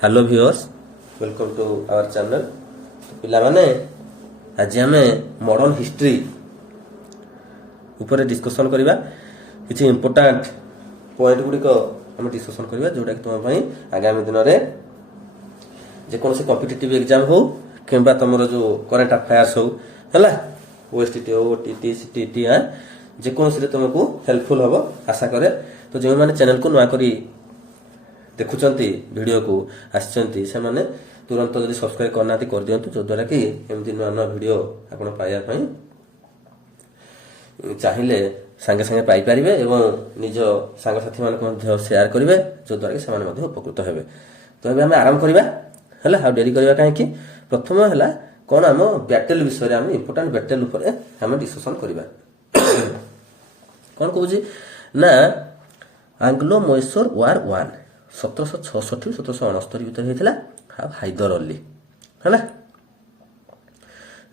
Hello viewers, welcome to our channel. पिला माने आज आम मॉडर्न हिस्ट्री ऊपर डिस्कशन करवा किसी इंपोर्टाट पॉइंट गुड़िक आम डिस्कशन करवा जोटा कि तुम आगामी दिन में जेकोसी कॉम्पिटिटिव एग्जाम हो कि तुम जो करेंट अफेयर्स हो है ओएसटीटी हो ओटीटी सीटीटी जेकोसी तुमको हेल्पफुल हम आशा करे। तो जो मैंने चैनल को नुआ करी देखुंट वीडियो को आसते से तुरंत जब सब्सक्राइब करना कर दिंतु जो द्वारा कि एमती नुआ नुआ वीडियो आप पाइबापी चाहिए सांगे सांगे पाइपर एवं निज सांगसाथी मान सेयार करेंगे जो द्वारा कि से उपकृत हेबे। तो अभी आम आरंभ करवा है आ डेरी करवा कहीं प्रथम है कौन आम बैटेल विषय आम इंपोर्टाट बैटेल आम डिस्कसन करवा कौन कौच ना आंग्लो मैसूर वार 1 1766 1769 भितर होता हाइदर अली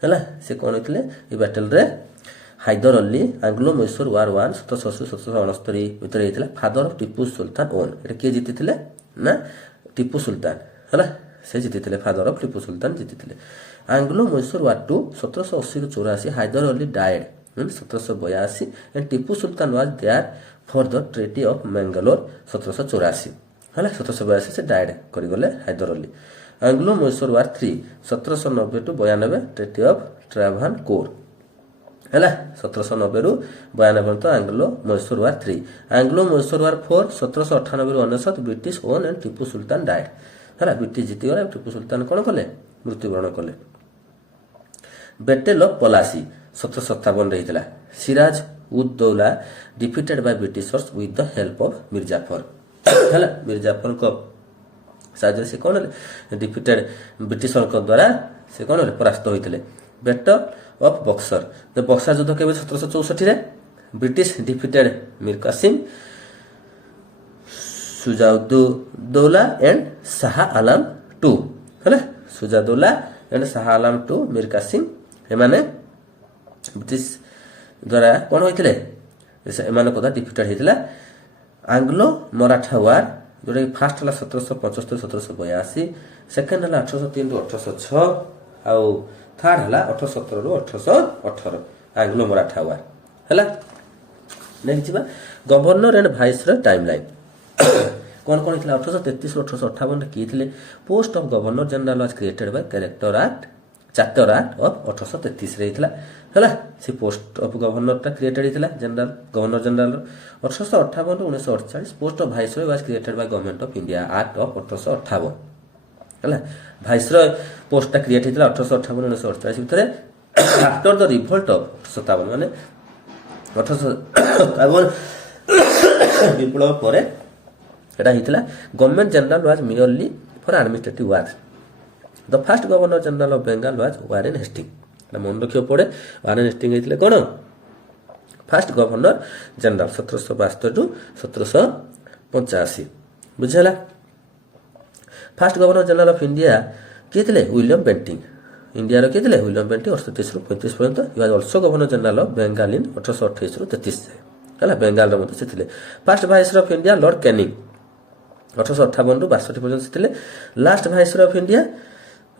है से कौन होते ये बैटेल रे हाइदर अली आंग्लो मैसूर वार 1 1766 1769 भितर होता father of Tipu Sultan own ये किए जीति ना टीपू सुल्तान है से जीति फादर ऑफ टीपू सुल्तान जीति। Anglo Mysore war 2 1780 84 Hyder Ali died 1782 and Tipu Sultan was there for the treaty of Mangalore 1784 है 1782 से डायड करगले Hyder Ali. Anglo Mysore war 3 1790 to 92 treaty of Travancore है 1790 रु 92 तो Anglo Mysore war 3। Anglo Mysore war 4 1798 रु 99 British won and Tipu Sultan died है ब्रिटिश जीतीगला टीपू सुल्तान कौन कले मृत्युवरण कले। बैटेल ऑफ पलासी 1757 रही Siraj ud Daula defeated by Britishers with the help of Mir Jafar है मिर्जाफर को साहाଯ୍ୟ से कौन डिफिटेड ब्रिटिशर द्वारा से कौन परास्त होते। Battle of Buxar the Buxar युद्ध के 1764 British defeated Mir Qasim Shuja-ud-Daula and Shah Alam 2 है सुजाउद्दौला एंड शाह आलम 2 मीर कासिम एमाने ब्रिटिश द्वारा कौन होते एमान कदा डिफिटेड होता। आंग्लो मराठा वार जोटा कि फास्ट है 1775 1782 सेकेंड है 1803 रु 1806 आउ थर्ड है 1817 रु 1818 आंग्लो मराठा वार है। नेक्स्ट जी गवर्नर एंड वाइसरॉय टाइमलाइन कौन कौन होता 1833 रु 1858 किए post of governor general was created by character act charter act of 1833 होता है से पोस्ट ऑफ गवर्नर टा क्रिएटेड होता जनरल गवर्नर जनरल 1858 रु 1948 post of viceroy was created by government of India act of 1858 है वाइसरॉय पोस्ट टा create होता 1858 1948 भितर आफ्टर द रिवोल्ट ऑफ 1857 माने 1857 विप्लव पर एटा होता government general was merely for administrative work. The first governor general of Bengal was Warren Hasting मन रखियो पड़े वारेन हेस्टिंग होते कौन फर्स्ट गवर्नर जनरल 1772 टू 1785 बुझेला। First governor general of India किए थे विलियम बेंटिंग इंडिया रो किए थे विलियम बेंटिंग 38 रु 35 पर्यंत he was also governor general of Bengal in 1828 रु 33 है बेंगाल रो से थे। First viceroy of India lord Canning 1858 रु 62 पर्यंत से थे। Last viceroy of India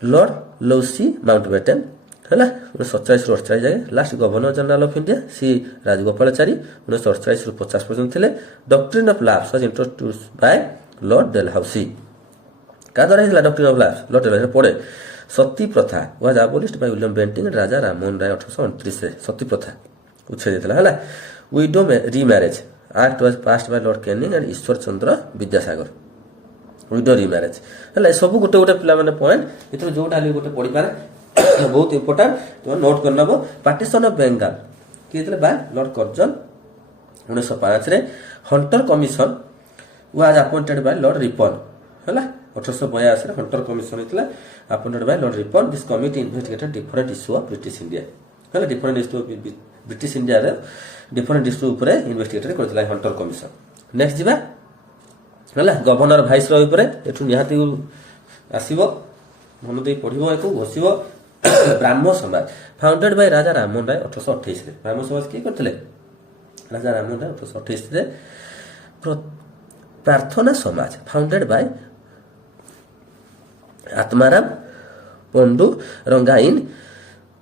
lord Louis Mountbatten है 1947 रु 48 जाए। Last governor general of India C Rajagopalachari 1948 रु 50 पर्यंत थे। Doctrine of lapse was introduced by lord Dalhousie क्या द्वारा है doctrine of lapse Lord Dalhousie पड़े सती प्रथा was abolished by William Bentinck Raja Rammohan Roy 1829 रे सती प्रथा उच्छेद होता है। Widow remarriage act was passed by lord Canning and Ishwar Chandra Vidyasagar widow remarriage है सब गोटे गोटे पिला माने पॉइंट इथरो जो डाली गोटे पढ़ी पारे बहुत इंपोर्टेंट तुम नोट करना। पार्टीशन ऑफ बेंगाल किए बाय लॉर्ड कर्जन 1905 रे Hunter commission was appointed by Lord Ripon है 1882 रे हंटर कमिशन होता appointed by Lord Ripon. This committee investigated different issue of British India है डिफरेंट इश्यू ब्रिटिश इंडिया रे different issue ऊपर investigated करथिला Hunter commission. Next जीवा है governor viceroy ऊपर एठु निहाती आसीबो मन दे पढिबो एको घोषिबो। ब्राह्मण समाज फाउंडेड बाय राजा राममोहन राय 1828 रे ब्राह्मण समाज की करथिले राजा राममोहन राय 1828 रे। प्रार्थना समाज फाउंडेड बाय आत्माराम पांडुरंगा इन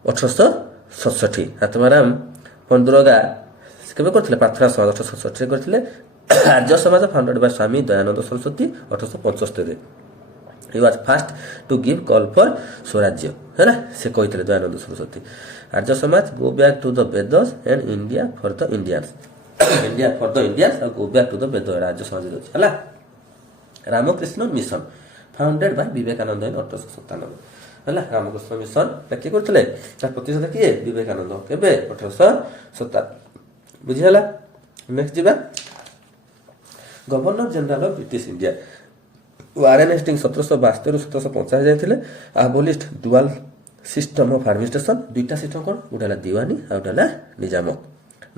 1867 आत्माराम पांडुरंगा केबे करथिले प्रार्थना समाज 1867 करथिले Arya Samaj founded by Swami Dayanand Saraswati 1875 he was first to give call for स्वराज्य है ना से कहते Dayanand Saraswati Arya Samaj go back to the Vedas and India for the Indians India for the Indians और go back to the Vedas आर्य समाज है ना Ramakrishna mission founded by Vivekananda in 1897 है ना रामकृष्ण मिशन किए करथिले तार प्रतिष्ठाता किए विवेकानंद केबे 1897 बुझिहला नेक्स्ट जिबा governor general of British India Warren Hasting 1772 रु 1750 जायथिले abolished dual system of administration दुईटा सिस्टम कोन उडाला दीवानी आ उडाला निजामत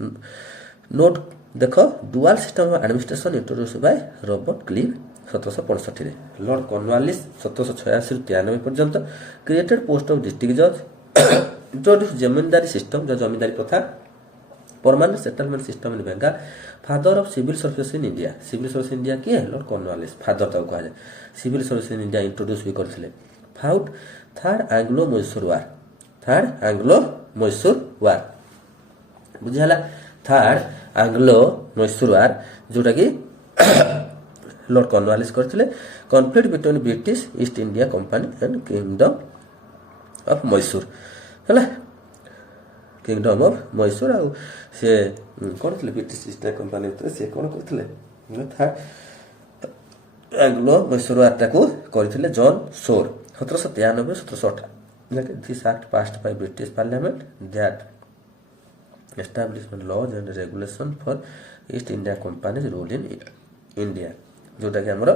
नोट देखो dual system of administration introduce by Robert Clive 1765 रे लॉर्ड कॉर्नवालिस 1786 रु 93 पर्यंत क्रिएटेड पोस्ट ऑफ डिस्ट्रिक्ट जज इंट्रोड्यूस जमींदारी सिस्टम जो जमींदारी प्रथा permanent settlement system in Bengal father of civil service in India civil service India किए लॉर्ड कॉर्नवालिस फादर ताऊ कहा जाए civil service in India introduce भी करथिले फाउट थर्ड एंग्लो मैसूर वार बुझिहला थर्ड एंग्लो मैसूर वार जोटा कि लॉर्ड कॉर्नवालिस करथिले conflict between British East India company and kingdom of Mysore हला किंगडम ऑफ मैसूर आ से कोन थिले ब्रिटिश ईस्ट इंडिया कंपनी तो से कोन करथिले था एंग्लो मैसूर वार्ता को करथिले John Shore 1793 1708 this act passed by British parliament that establishment laws and regulation for East India companies rule in India जोटा कि हमरो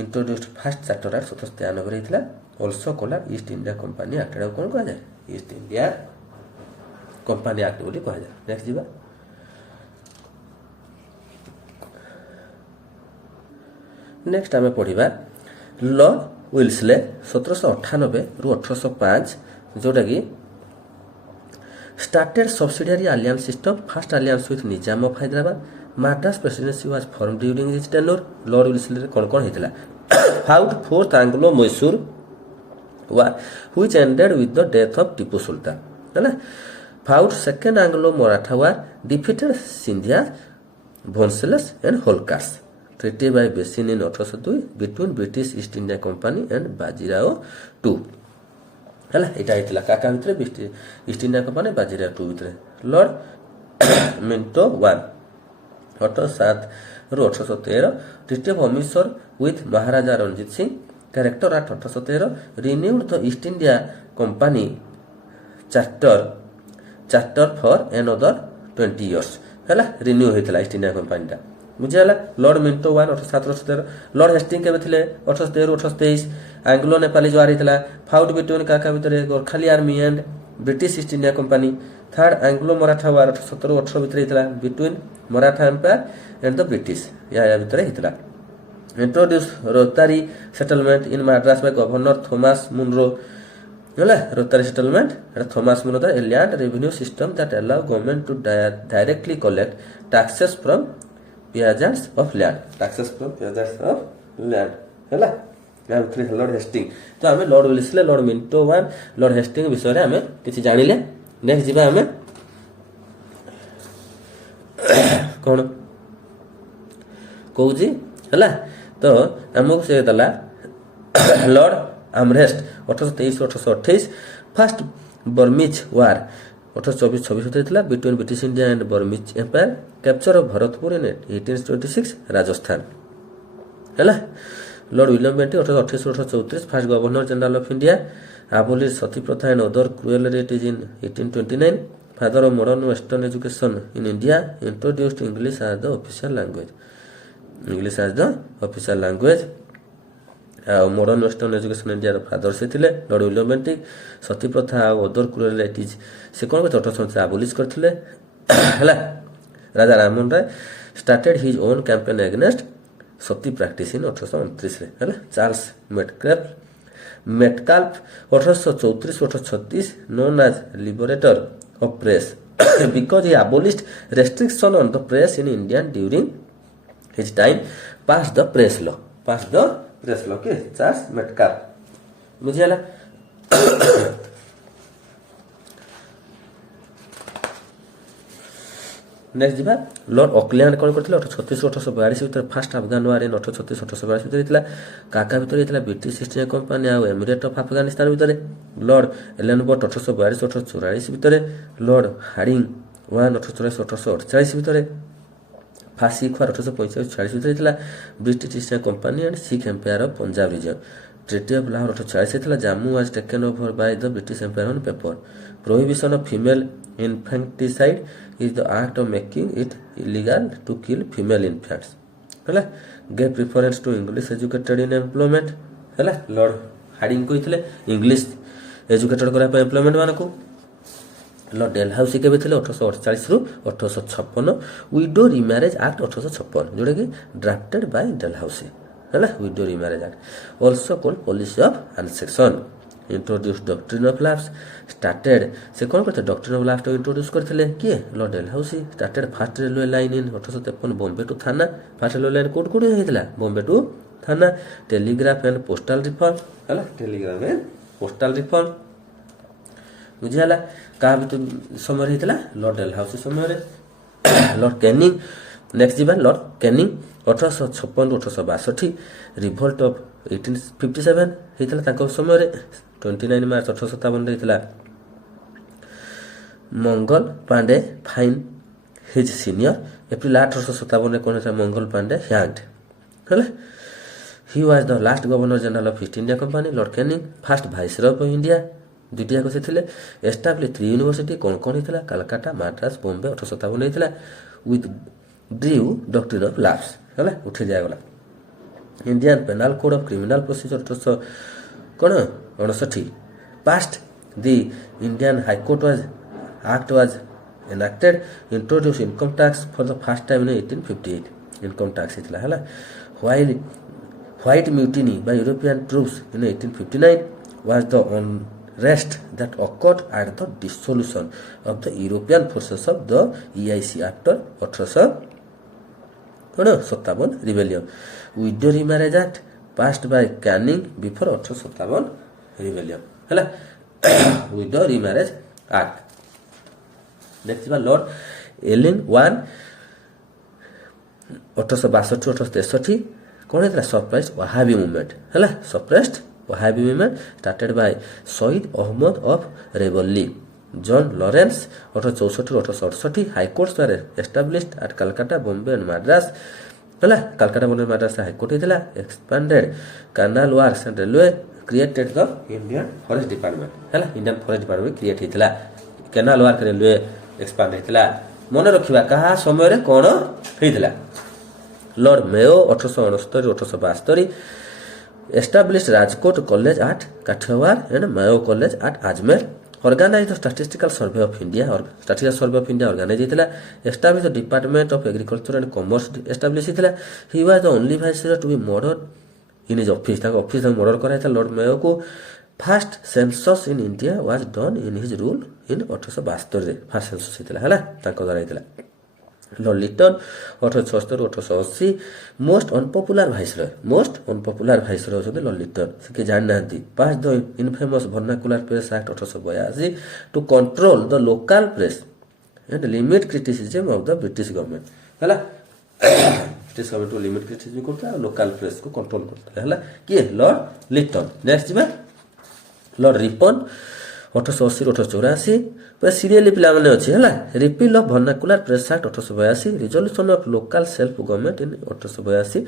इंट्रोड्यूस्ड फर्स्ट चार्टर एक्ट 1793 रे थिला also called east India company act रे कोन कहा जाय ईस्ट इंडिया कंपनी एक्ट बोली कहा जाए नेक्स्ट जीवा नेक्स्ट आमे पढिबा लॉ विल्सले 1798 रु 1805 जोटा कि started subsidiary alliance system first alliance with Nizam of Hyderabad Madras presidency was form during his tenure lord Wellesley कोन हेतला fought fourth Anglo Mysore war which ended with the death of Tipu Sultan है ना fought second Anglo Maratha war defeated Scindia Bhonsles and Holkars treaty by Bassein in 1802 between British East India company and Bajirao two हला एटा हितला काका भितरे East India company Bajirao to भितरे लॉर्ड मिंटो 1 1807 रु 1813 treaty of Amritsar with Maharaja Ranjit Singh character act 1813 renewed the east India company charter for another 20 years हला renew हेतला east India company ता बुझिहला Lord Minto 1 1813 Lord Hasting केबे थिले 1813 1823 एंग्लो नेपाली जो आरितला फाउट बिटवीन काका भितरे Gorkhali army and British East India company third Anglo Maratha war 1817 18 भितरे हितला between Maratha empire and the British या भितरे हितला introduce ryotwari settlement in Madras by governor Thomas Munro हला ryotwari settlement Thomas Munro the land revenue system that allow government to directly collect taxes from peasants of land हला या three Lord Hasting तो हमें lord Wellesley lord Minto 1 lord Hasting विषय रे हमें किछि जानिले next जिबा हमें कोन कहूजी हला तो हमको से दला lord Amherst 1823 1828 first Burmese war 1824-26 होता between British India and Burmese empire capture of Bharatpur in 1826 Rajasthan हैला lord William Bentinck 1828-1834 first governor general of India abolished sati प्रथा and other cruel rites in 1829 father of modern western education in India introduced English as the official language modern western education India father से थिले Lord William Bentinck सती प्रथा और other cruel रेटिज से कोन के 1800 abolished करथिले हला Raja Rammohan Roy started his own campaign against sati practice in 1829 रे हला Charles Metcalfe 1834-1836 known as liberator of press because he abolished restriction on the press in India during his time passed the press law press law କି Charles Metcalfe ବୁଝିଗଲା। Next ଯିବା lord Auckland କ'ଣ କରିଥିଲେ 1836 1842 ଭିତରେ first Afghan war in 1836 1842 ଭିତରେ ହେଇଥିଲା। କାକା ଭିତରେ ହେଇଥିଲା ବ୍ରିଟିଶ ଇଷ୍ଟ ଇଣ୍ଡିଆ କମ୍ପାନୀ ଆଉ ଏମିରେଟ୍ ଅଫ୍ ଆଫଗାନିସ୍ତାନ ଭିତରେ। ଲର୍ଡ ଏଲେନବର୍ଟ 1842 1844 ଭିତରେ। ଲର୍ଡ ହାର୍ଡିଙ୍ଗ 1 1844 1848 ଭିତରେ। ଫାସି ଖୁଆର 1845 46 ଭିତରେ ହେଇଥିଲା। British East India company and Sikh empire of Punjab region. Treaty of Lahore 1846 ହେଇଥିଲା। Jammu was taken over by the British empire on paper. Prohibition of female infanticide is the act of making it illegal to kill female infants ହେଲା। gave preference to English educated in employment ହେଲା। Lord Hardinge କହିଥିଲେ English educated କରିବା ପାଇଁ employment ମାନଙ୍କୁ। Lord Dalhousie କେବେ ଥିଲେ 1848 ରୁ 1856। Widow remarriage act 1856 ଯୋଉଟାକି ଡ୍ରାଫ୍ଟେଡ ବାଇ ଡେଲହାଉସି ହେଲା। Widow remarriage act also called policy of annexation. introduced doctrine of lapse started ସେ କ'ଣ କରିଥିଲେ doctrine of lapse introduce କରିଥିଲେ କିଏ ଲର୍ଡ ଡେଲହାଉସି। started first railway line in 1853 Bombay to Thana. First railway line କୋଉଠି ହେଇଥିଲା Bombay to Thana. Telegraph and postal reform ହେଲା। ଟେଲିଗ୍ରାଫ ଆଣ୍ଡ ପୋଷ୍ଟାଲ ରିଫର୍ମ ବୁଝିହେଲା। କାହା ସମୟରେ ହେଇଥିଲା ଲର୍ଡ ଡେଲହାଉସି ସମୟରେ। ଲର୍ଡ କ୍ୟାନିଂ ନେକ୍ସଟ ଯିବା ଲର୍ଡ କ୍ୟାନିଂ 1856 ରୁ 1862। ରିଭୋଲ୍ଟ ଅଫ୍ 1857 ହେଇଥିଲା ତାଙ୍କ ସମୟରେ। 29 ମାର୍ଚ୍ଚ 1857 ହେଇଥିଲା। Mangal Pandey fine his senior. April 8 1857 କ'ଣ ହେଇଥିଲା ମଙ୍ଗଲ ପାଣ୍ଡେ ହ୍ୟାଙ୍ଗଡ ହେଲା। He was the last governor general of East India company. Lord Canning first viceroy of India. ଦୁଇଟି ଯାକ ସେ ଥିଲେ। ଏଷ୍ଟାବ୍ଲିଶ 3 ୟୁନିଭର୍ସିଟି କ'ଣ ହେଇଥିଲା କାଲକାଟା ମାଡ୍ରାସ ବମ୍ବେ 1857 ହେଇଥିଲା। Withdrew doctrine of lapse ହେଲା ଉଠି ଦିଆଗଲା। Indian penal code of criminal procedure 1859 passed. The Indian high court act was enacted. Introduced income tax for the first time in 1858 income tax ହେଇଥିଲା ହେଲା। while white mutiny by European troops in 1859 was the unrest that occurred at the dissolution of the European forces of the EIC after 1857 rebellion. Widow remarriage act passed by Canning before 1857 rebellion ହେଲା। widow remarriage act next is Lord Ellen 1 1862 1863 कौन है suppressed Wahhabi movement है suppressed Wahhabi movement started by Said Ahmad of Revelli. John Lawrence 1864 1868 high courts were established at Calcutta, Bombay and Madras है Calcutta, Bombay and Madras high court है expanded canal works and railway created the Indian Forest Department है Indian Forest Department create है canal work railway expand ହେଇଥିଲା। ମନେ ରଖିବା କାହା ସମୟରେ କ'ଣ ହେଇଥିଲା। Lord Mayo 1869 1872 established Rajkot College at Kathiawar and Mayo College at Ajmer. Organized the Statistical Survey of India or Statistical Survey of India organized ହେଇଥିଲା। Established the Department of Agriculture and Commerce established ହେଇଥିଲା। He was the only viceroy to be murdered in his office. ତାଙ୍କ office ତାଙ୍କୁ murder କରାଯାଇଥିଲା Lord Meo କୁ। First census in India was done in his rule in 1872 first census ହେଇଥିଲା ହେଲା ତାଙ୍କ ଦ୍ୱାରା ହେଇଥିଲା। Lord Liton 1876 1880 most unpopular viceroy ଅଛନ୍ତି ଲର୍ଡ ଲିଟନ ସେ କିଏ ଜାଣିନାହାନ୍ତି। passed the infamous vernacular press act 1882 to control the local press and limit criticism of the British government ହେଲା। British government को limit criticism करता local press को control करता ହେଲା କିଏ ଲର୍ଡ ଲିଟନ। next ଯିବା ଲର୍ଡ ରିପନ 1880 1884 ପୁରା ସିରିଏଲି ପିଲାମାନେ ଅଛି ହେଲା। Repeal of vernacular press act 1882 resolution of local self government in 1882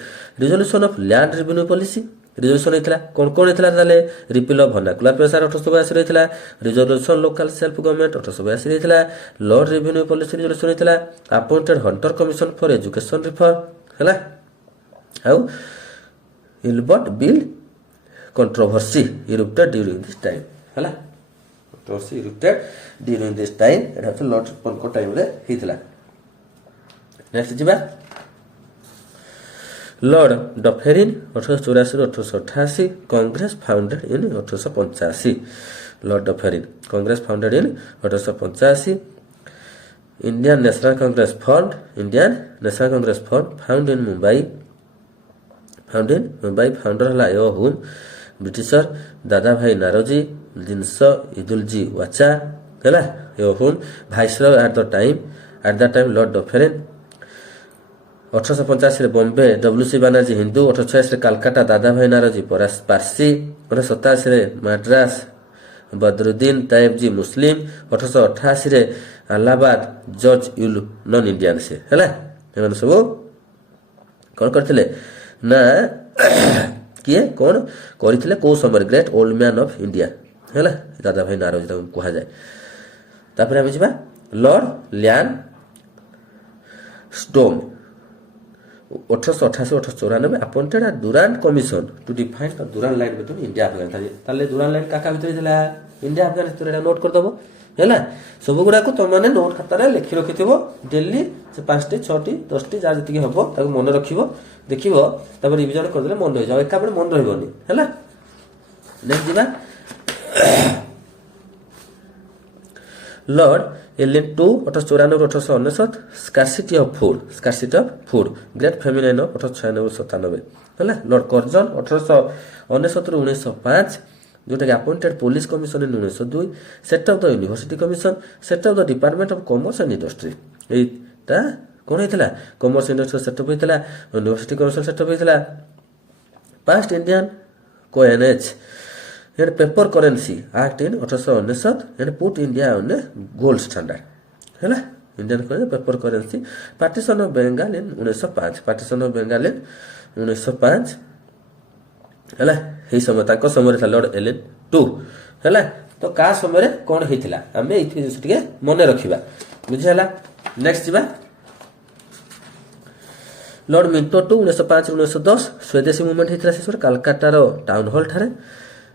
resolution of land revenue policy resolution ହେଇଥିଲା କ'ଣ ହେଇଥିଲା ତାହେଲେ repeal of vernacular press act 1882 ହେଇଥିଲା। ରିଜଲ୍ୟୁସନ୍ ଲୋକାଲ ସେଲ୍ଫ ଗଭର୍ଣ୍ଣମେଣ୍ଟ 1882 ହେଇଥିଲା। ଲର୍ଡ ରେଭିନ୍ୟୁ ପଲିସି ରିଜଲ୍ୟୁସନ୍ ହେଇଥିଲା। Appointed Hunter commission for education reform ହେଲା। ଆଉ Ilbert bill controversy erupted during this time ହେଲା। controversy erupted during this time ଏଟା ହଉଛି Lord ରିପନଙ୍କ ଟାଇମରେ ହେଇଥିଲା। ନେକ୍ସଟ ଯିବା lord Dufferin 1884 1888 Congress founded in 1885 lord Dufferin Congress founded in 1885 Indian National Congress Fund found in Mumbai founded by founder हला यो हुन britisher दादा भाई नारोजी जिनस इदुलजी वाचा हला यो हुन viceroy at the time lord Dufferin 1885 Bombay W C Banerjee Hindu 1886 Calcutta Dadabhai Naoroji Parsi 1887 Madras Badruddin Tyabji Muslim 1888 Allahabad George Yule non Indian से है एम सब कौन करते ना किए कौन करते कौ समय great old man of India है दादा भाई नारोजी कह जाए तापर आम जा lord Lansdowne 1888-1894 appointed Durand commission to define the Durand line between India Afghanistan ताले डुरांट लाइन काका भितर थिला इंडिया अफगानिस्तान एटा नोट कर दबो हैला सब गुडा को तुम माने नोट खाता रे लिखि रखिथिबो डेली से 5टी 6टी 10टी जा जति हबो ताको मन रखिबो देखिबो तापर रिवीजन कर देले मन रहि जाओ एका बेले मन रहबोनी हैला नेक्स्ट दिबा lord Elgin 2 1894-1899 scarcity of food great famine of 1896-97 है लॉर्ड कर्जन 1899-1905 जोटा कि appointed police commission in 1902 set up the university commission set up the department of commerce and industry एटा कोन हेतला कॉमर्स इंडस्ट्री सेटअप हेतला university commission setup हेतला passed Indian कोएनएच and paper currency act in 1899 and put India on a gold standard है Indian paper currency partition of Bengal in 1905 partition of Bengal in 1905 है यही समय ताको समय था लॉर्ड एलियन 2 है तो का समय कौन हेतिला हमें इथि टिके मने रखिबा बुझिला नेक्स्ट जिबा लॉर्ड मिंटो 2 1905-1910 स्वदेशी मूवमेंट हेतिला से कलकत्ता रो टाउन हॉल ठारे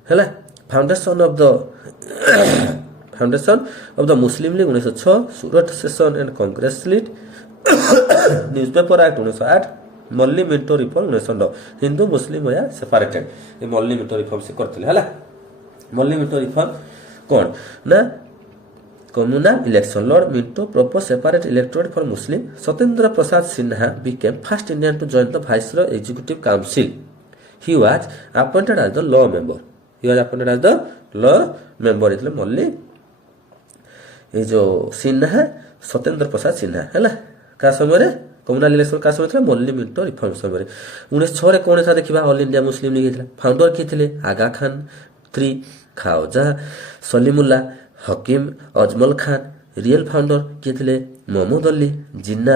है foundation of the Muslim league 1906 Surat session and Congress lead newspaper act 1908 Morley Minto reform 1909 Hindu Muslim या सेपरेटेड ये मल्ली मिंटो रिफॉर्म से करते है मल्ली मिंटो रिफॉर्म कौन ना communal election Lord Minto propose separate electorate for Muslim Satyendra Prasad Sinha became first Indian to join the viceroy executive council he was appointed as the law member he was appointed as the law member એટલે મલ્લી એ જો સિન્હા સત્યેન્દ્ર પ્રસાદ સિન્હા ହେଲା કા સમୟରେ communal election का समय मल्ली Minto reform समय 1906 रे कोन था देखिबा ऑल इंडिया मुस्लिम लीग हेतला फाउंडर के थिले आगा खान 3 खावजा सलीमुल्लाह हकीम अजमल खान रियल फाउंडर के थिले महमूद अली जिन्ना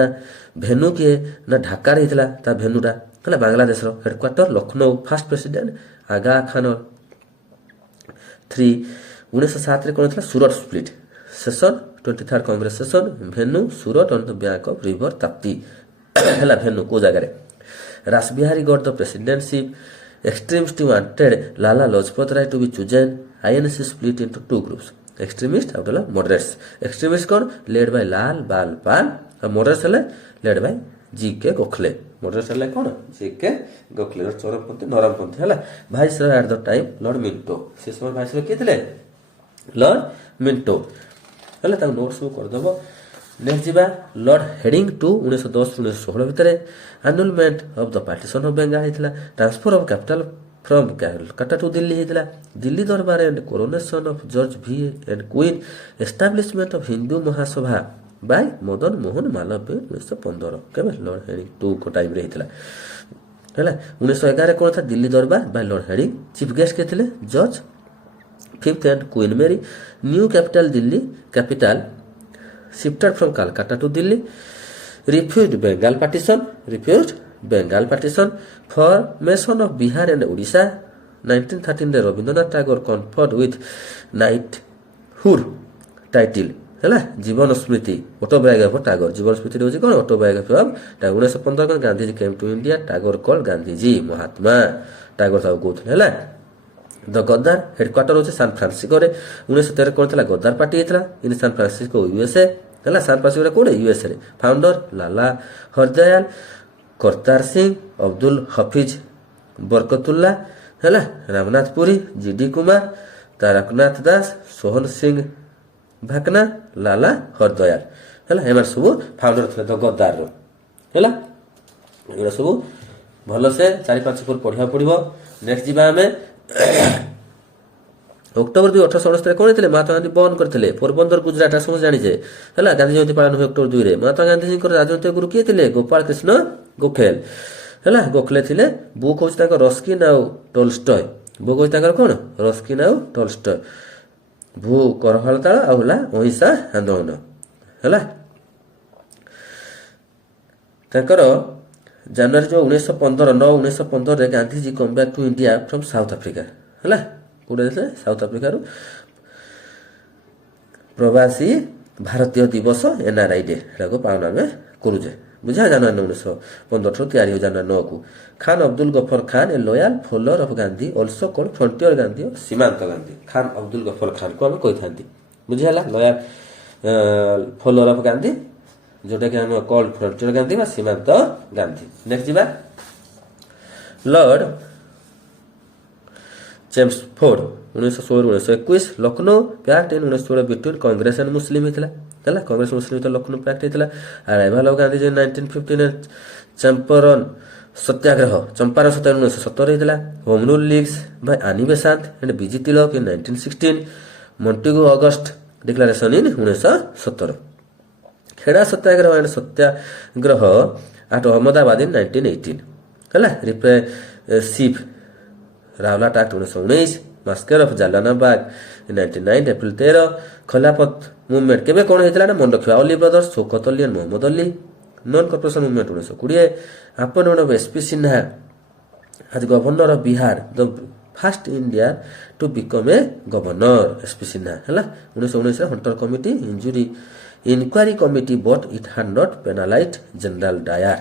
भेनु के ना ढाका रे हेतला ता भेनुडा हला बांग्लादेश रो headquarter Lucknow first president Aga Khan 3 1907 रे कोन था Surat split session 23rd Congress session भेनु Surat on the bank of river Tapti हला भेनु को जगह रे Rashbehari got the presidentship extremist wanted Lala Lajpat Rai to be chosen INC split into 2 groups extremist आउट ला मॉडरेट्स एक्सट्रीमिस्ट कौन लेड बाय लाल बाल पाल और मॉडरेट्स हले led by GK Gokhale moderates हले कौन जीके गोखले चरमपंथी नरमपंथी हला viceroy eight the time Lord Minto से समय वाइसरॉय के थिले लॉर्ड मिंटो हले ता नोट सब कर दबो नेक्स्ट जीवा लॉर्ड हेडिंग टू 1910 1916 भितर annulment of the partition of Bengal हेतला transfer of capital from Calcutta to Delhi हेतला Delhi Durbar and coronation of George V and queen establishment of Hindu Mahasabha by Madan Mohan Malaviya 1915 केबे लॉर्ड हेडिंग 2 को टाइम रे हेतला हला 1911 कोन था Delhi Durbar by Lord Hardinge chief guest के थिले George 5th and Queen Mary new capital Delhi capital shifted from Calcutta to Delhi, refused Bengal partition, formation of Bihar and Odisha, 1913 रे Rabindranath Tagore conferred with knighthood title हैला जीवन स्मृति autobiography of Tagore जीवन स्मृति होची कोन autobiography of Tagore 1915 को Gandhiji came to India Tagore called Gandhiji Mahatma Tagore साहब कोथले हैला the गद्दार हेडक्वार्टर होचे सैन फ्रांसिस्को रे 1913 कोन थला गद्दार पार्टी हेतला इन सैन फ्रांसिस्को यूएसए हला सैन फ्रांसिस्को रे कोन यूएसए रे फाउंडर लाला हरदयाल करतार सिंह अब्दुल हफीज बरकतुल्ला हला रामनाथ पुरी जीडी कुमार तारकनाथ दास सोहन सिंह भाकना लाला हरदयाल हला एमर सब फाउंडर थले द गद्दार रो हला एरा सब ଭଲସେ 4-5 ଫୁଟ ପଢ଼ିବାକୁ ପଡ଼ିବ। ନେକ୍ସଟ ଯିବା ଆମେ ଅକ୍ଟୋବର 2 1869 କ'ଣ ହେଇଥିଲେ? ମହାତ୍ମା ଗାନ୍ଧୀ ବନ୍ଦ କରିଥିଲେ ପୋରବନ୍ଦର ଗୁଜରାଟ ସମସ୍ତେ ଜାଣିଛେ ହେଲା। ଗାନ୍ଧୀ ଜୟନ୍ତୀ ପାଳନ ହୁଏ ଅକ୍ଟୋବର 2ରେ। ମହାତ୍ମା ଗାନ୍ଧୀଜୀଙ୍କର ରାଜନୈତିକ ଗୁରୁ କିଏ ଥିଲେ? ଗୋପାଳ କୃଷ୍ଣ ଗୋଖଲେ ହେଲା। ଗୋଖଲେ ଥିଲେ। ବୁକ୍ ହେଉଛି ତାଙ୍କର ରସ୍କିନ୍ ଆଉ ଟଲଷ୍ଟୟ। ବୁକ୍ ହେଉଛି ତାଙ୍କର କ'ଣ? ରସ୍କିନ୍ ଆଉ ଟଲଷ୍ଟୟ। ଭୂ କର ହଳତାଳ ଆଉ ହେଲା ଅହିଂସା ଆନ୍ଦୋଳନ ହେଲା। ତାଙ୍କର ଜାନୁଆରୀ ଯେଉଁ 1915 ଗାନ୍ଧୀଜୀ କମ୍ back to India from south Africa ହେଲା। କୋଉଠି ଯାଇଥିଲେ? ସାଉଥ ଆଫ୍ରିକାରୁ। ପ୍ରବାସୀ ଭାରତୀୟ ଦିବସ NRI ଡେ ଏଟାକୁ ପାଳନ ଆମେ କରୁଛେ ବୁଝା। ଜାନୁଆରୀ 1915 ଠାରୁ ତିଆରି ହୁଏ ଜାନୁଆରୀ 9କୁ। Khan Abdul Ghaffar Khan a loyal follower of Gandhi also called frontier Gandhi Seemant Gandhi. Khan Abdul ଗଫର ଖାନ୍କୁ ଆମେ କହିଥାନ୍ତି ବୁଝି ହେଲା। ଲୟାଲ ଫଲୋଅର ଅଫ୍ ଗାନ୍ଧୀ ଯେଉଁଟାକି ଆମେ କଲ୍ଡ ଫ୍ରଣ୍ଟିୟର ଗାନ୍ଧୀ ବା ସୀମାନ୍ତ ଗାନ୍ଧୀ। ନେକ୍ସଟ ଯିବା lord Chelmsford 1916-1921 Lucknow pact in 1916 between Congress and Muslim ହେଇଥିଲା ହେଲା। କଂଗ୍ରେସ ମୁସଲିମ ଭିତରେ ଲକ୍ଷ୍ନୌ ପ୍ୟାକ୍ଟ ହେଇଥିଲା। ଆରାଇଭାଲ ଅଫ୍ ଗାନ୍ଧୀଜୀ 1915 ଚମ୍ପାରଣ ସତ୍ୟାଗ୍ରହ 1917 ହେଇଥିଲା। Home rule leagues by Annie Besant and BG Tilak in 1916 Montagu August declaration in 1917 Kheda Satyagraha and Satyagraha at Ahmedabad in 1918 ହେଲା। Repressive Rowlatt act 1919 massacre of Jallianwalabagh 1909 April 13 ଖଲାଫତ movement କେବେ କ'ଣ ହେଇଥିଲା ନା ମନେ ରଖିବା। Ali brothers Shaukat Ali and Mohammad Ali. Non cooperation movement 1920 appointment of SP Sinha as governor of Bihar the first India to become a governor SP Sinha ହେଲା। 1919 Hunter committee inquiry committee but it had not penalize general Dyer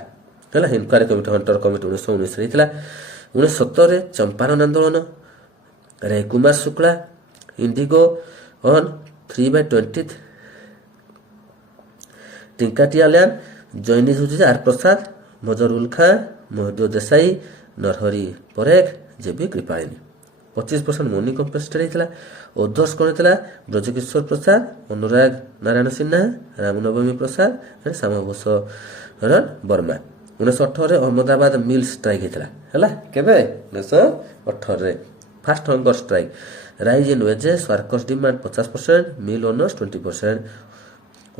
ହେଲା। Inquiry committee Hunter committee 1919 ହେଇଥିଲା। 1917 ଚମ୍ପାରଣ ଆନ୍ଦୋଳନ ରେ Kumar Shukla indigo on 3/20 ଟିଙ୍କାଟିଆଲ୍ୟାନ ଜୈନିଜ ହେଉଛି R Prasad ମଜରୁଲ ଖାଁ ମହଦୁଦ Desai Narhari Parikh JB Kripalani. 25% money compensated ହେଇଥିଲା। ଓଧର୍ସ କ'ଣ ହେଇଥିଲା? ବ୍ରଜକିଶୋର ପ୍ରସାଦ ଅନୁରାଗ ନାରାୟଣ ସିହ୍ନା ରାମନବମୀ ପ୍ରସାଦ ଶ୍ୟାମଭୂଷଣ ବର୍ମା। 1918 ଅହମ୍ମଦାବାଦ ମିଲ୍ ଷ୍ଟ୍ରାଇକ୍ ହେଇଥିଲା ହେଲା। କେବେ? 1918 fast hunger strike. Rise in wages workers demand 50% mill owners 20%।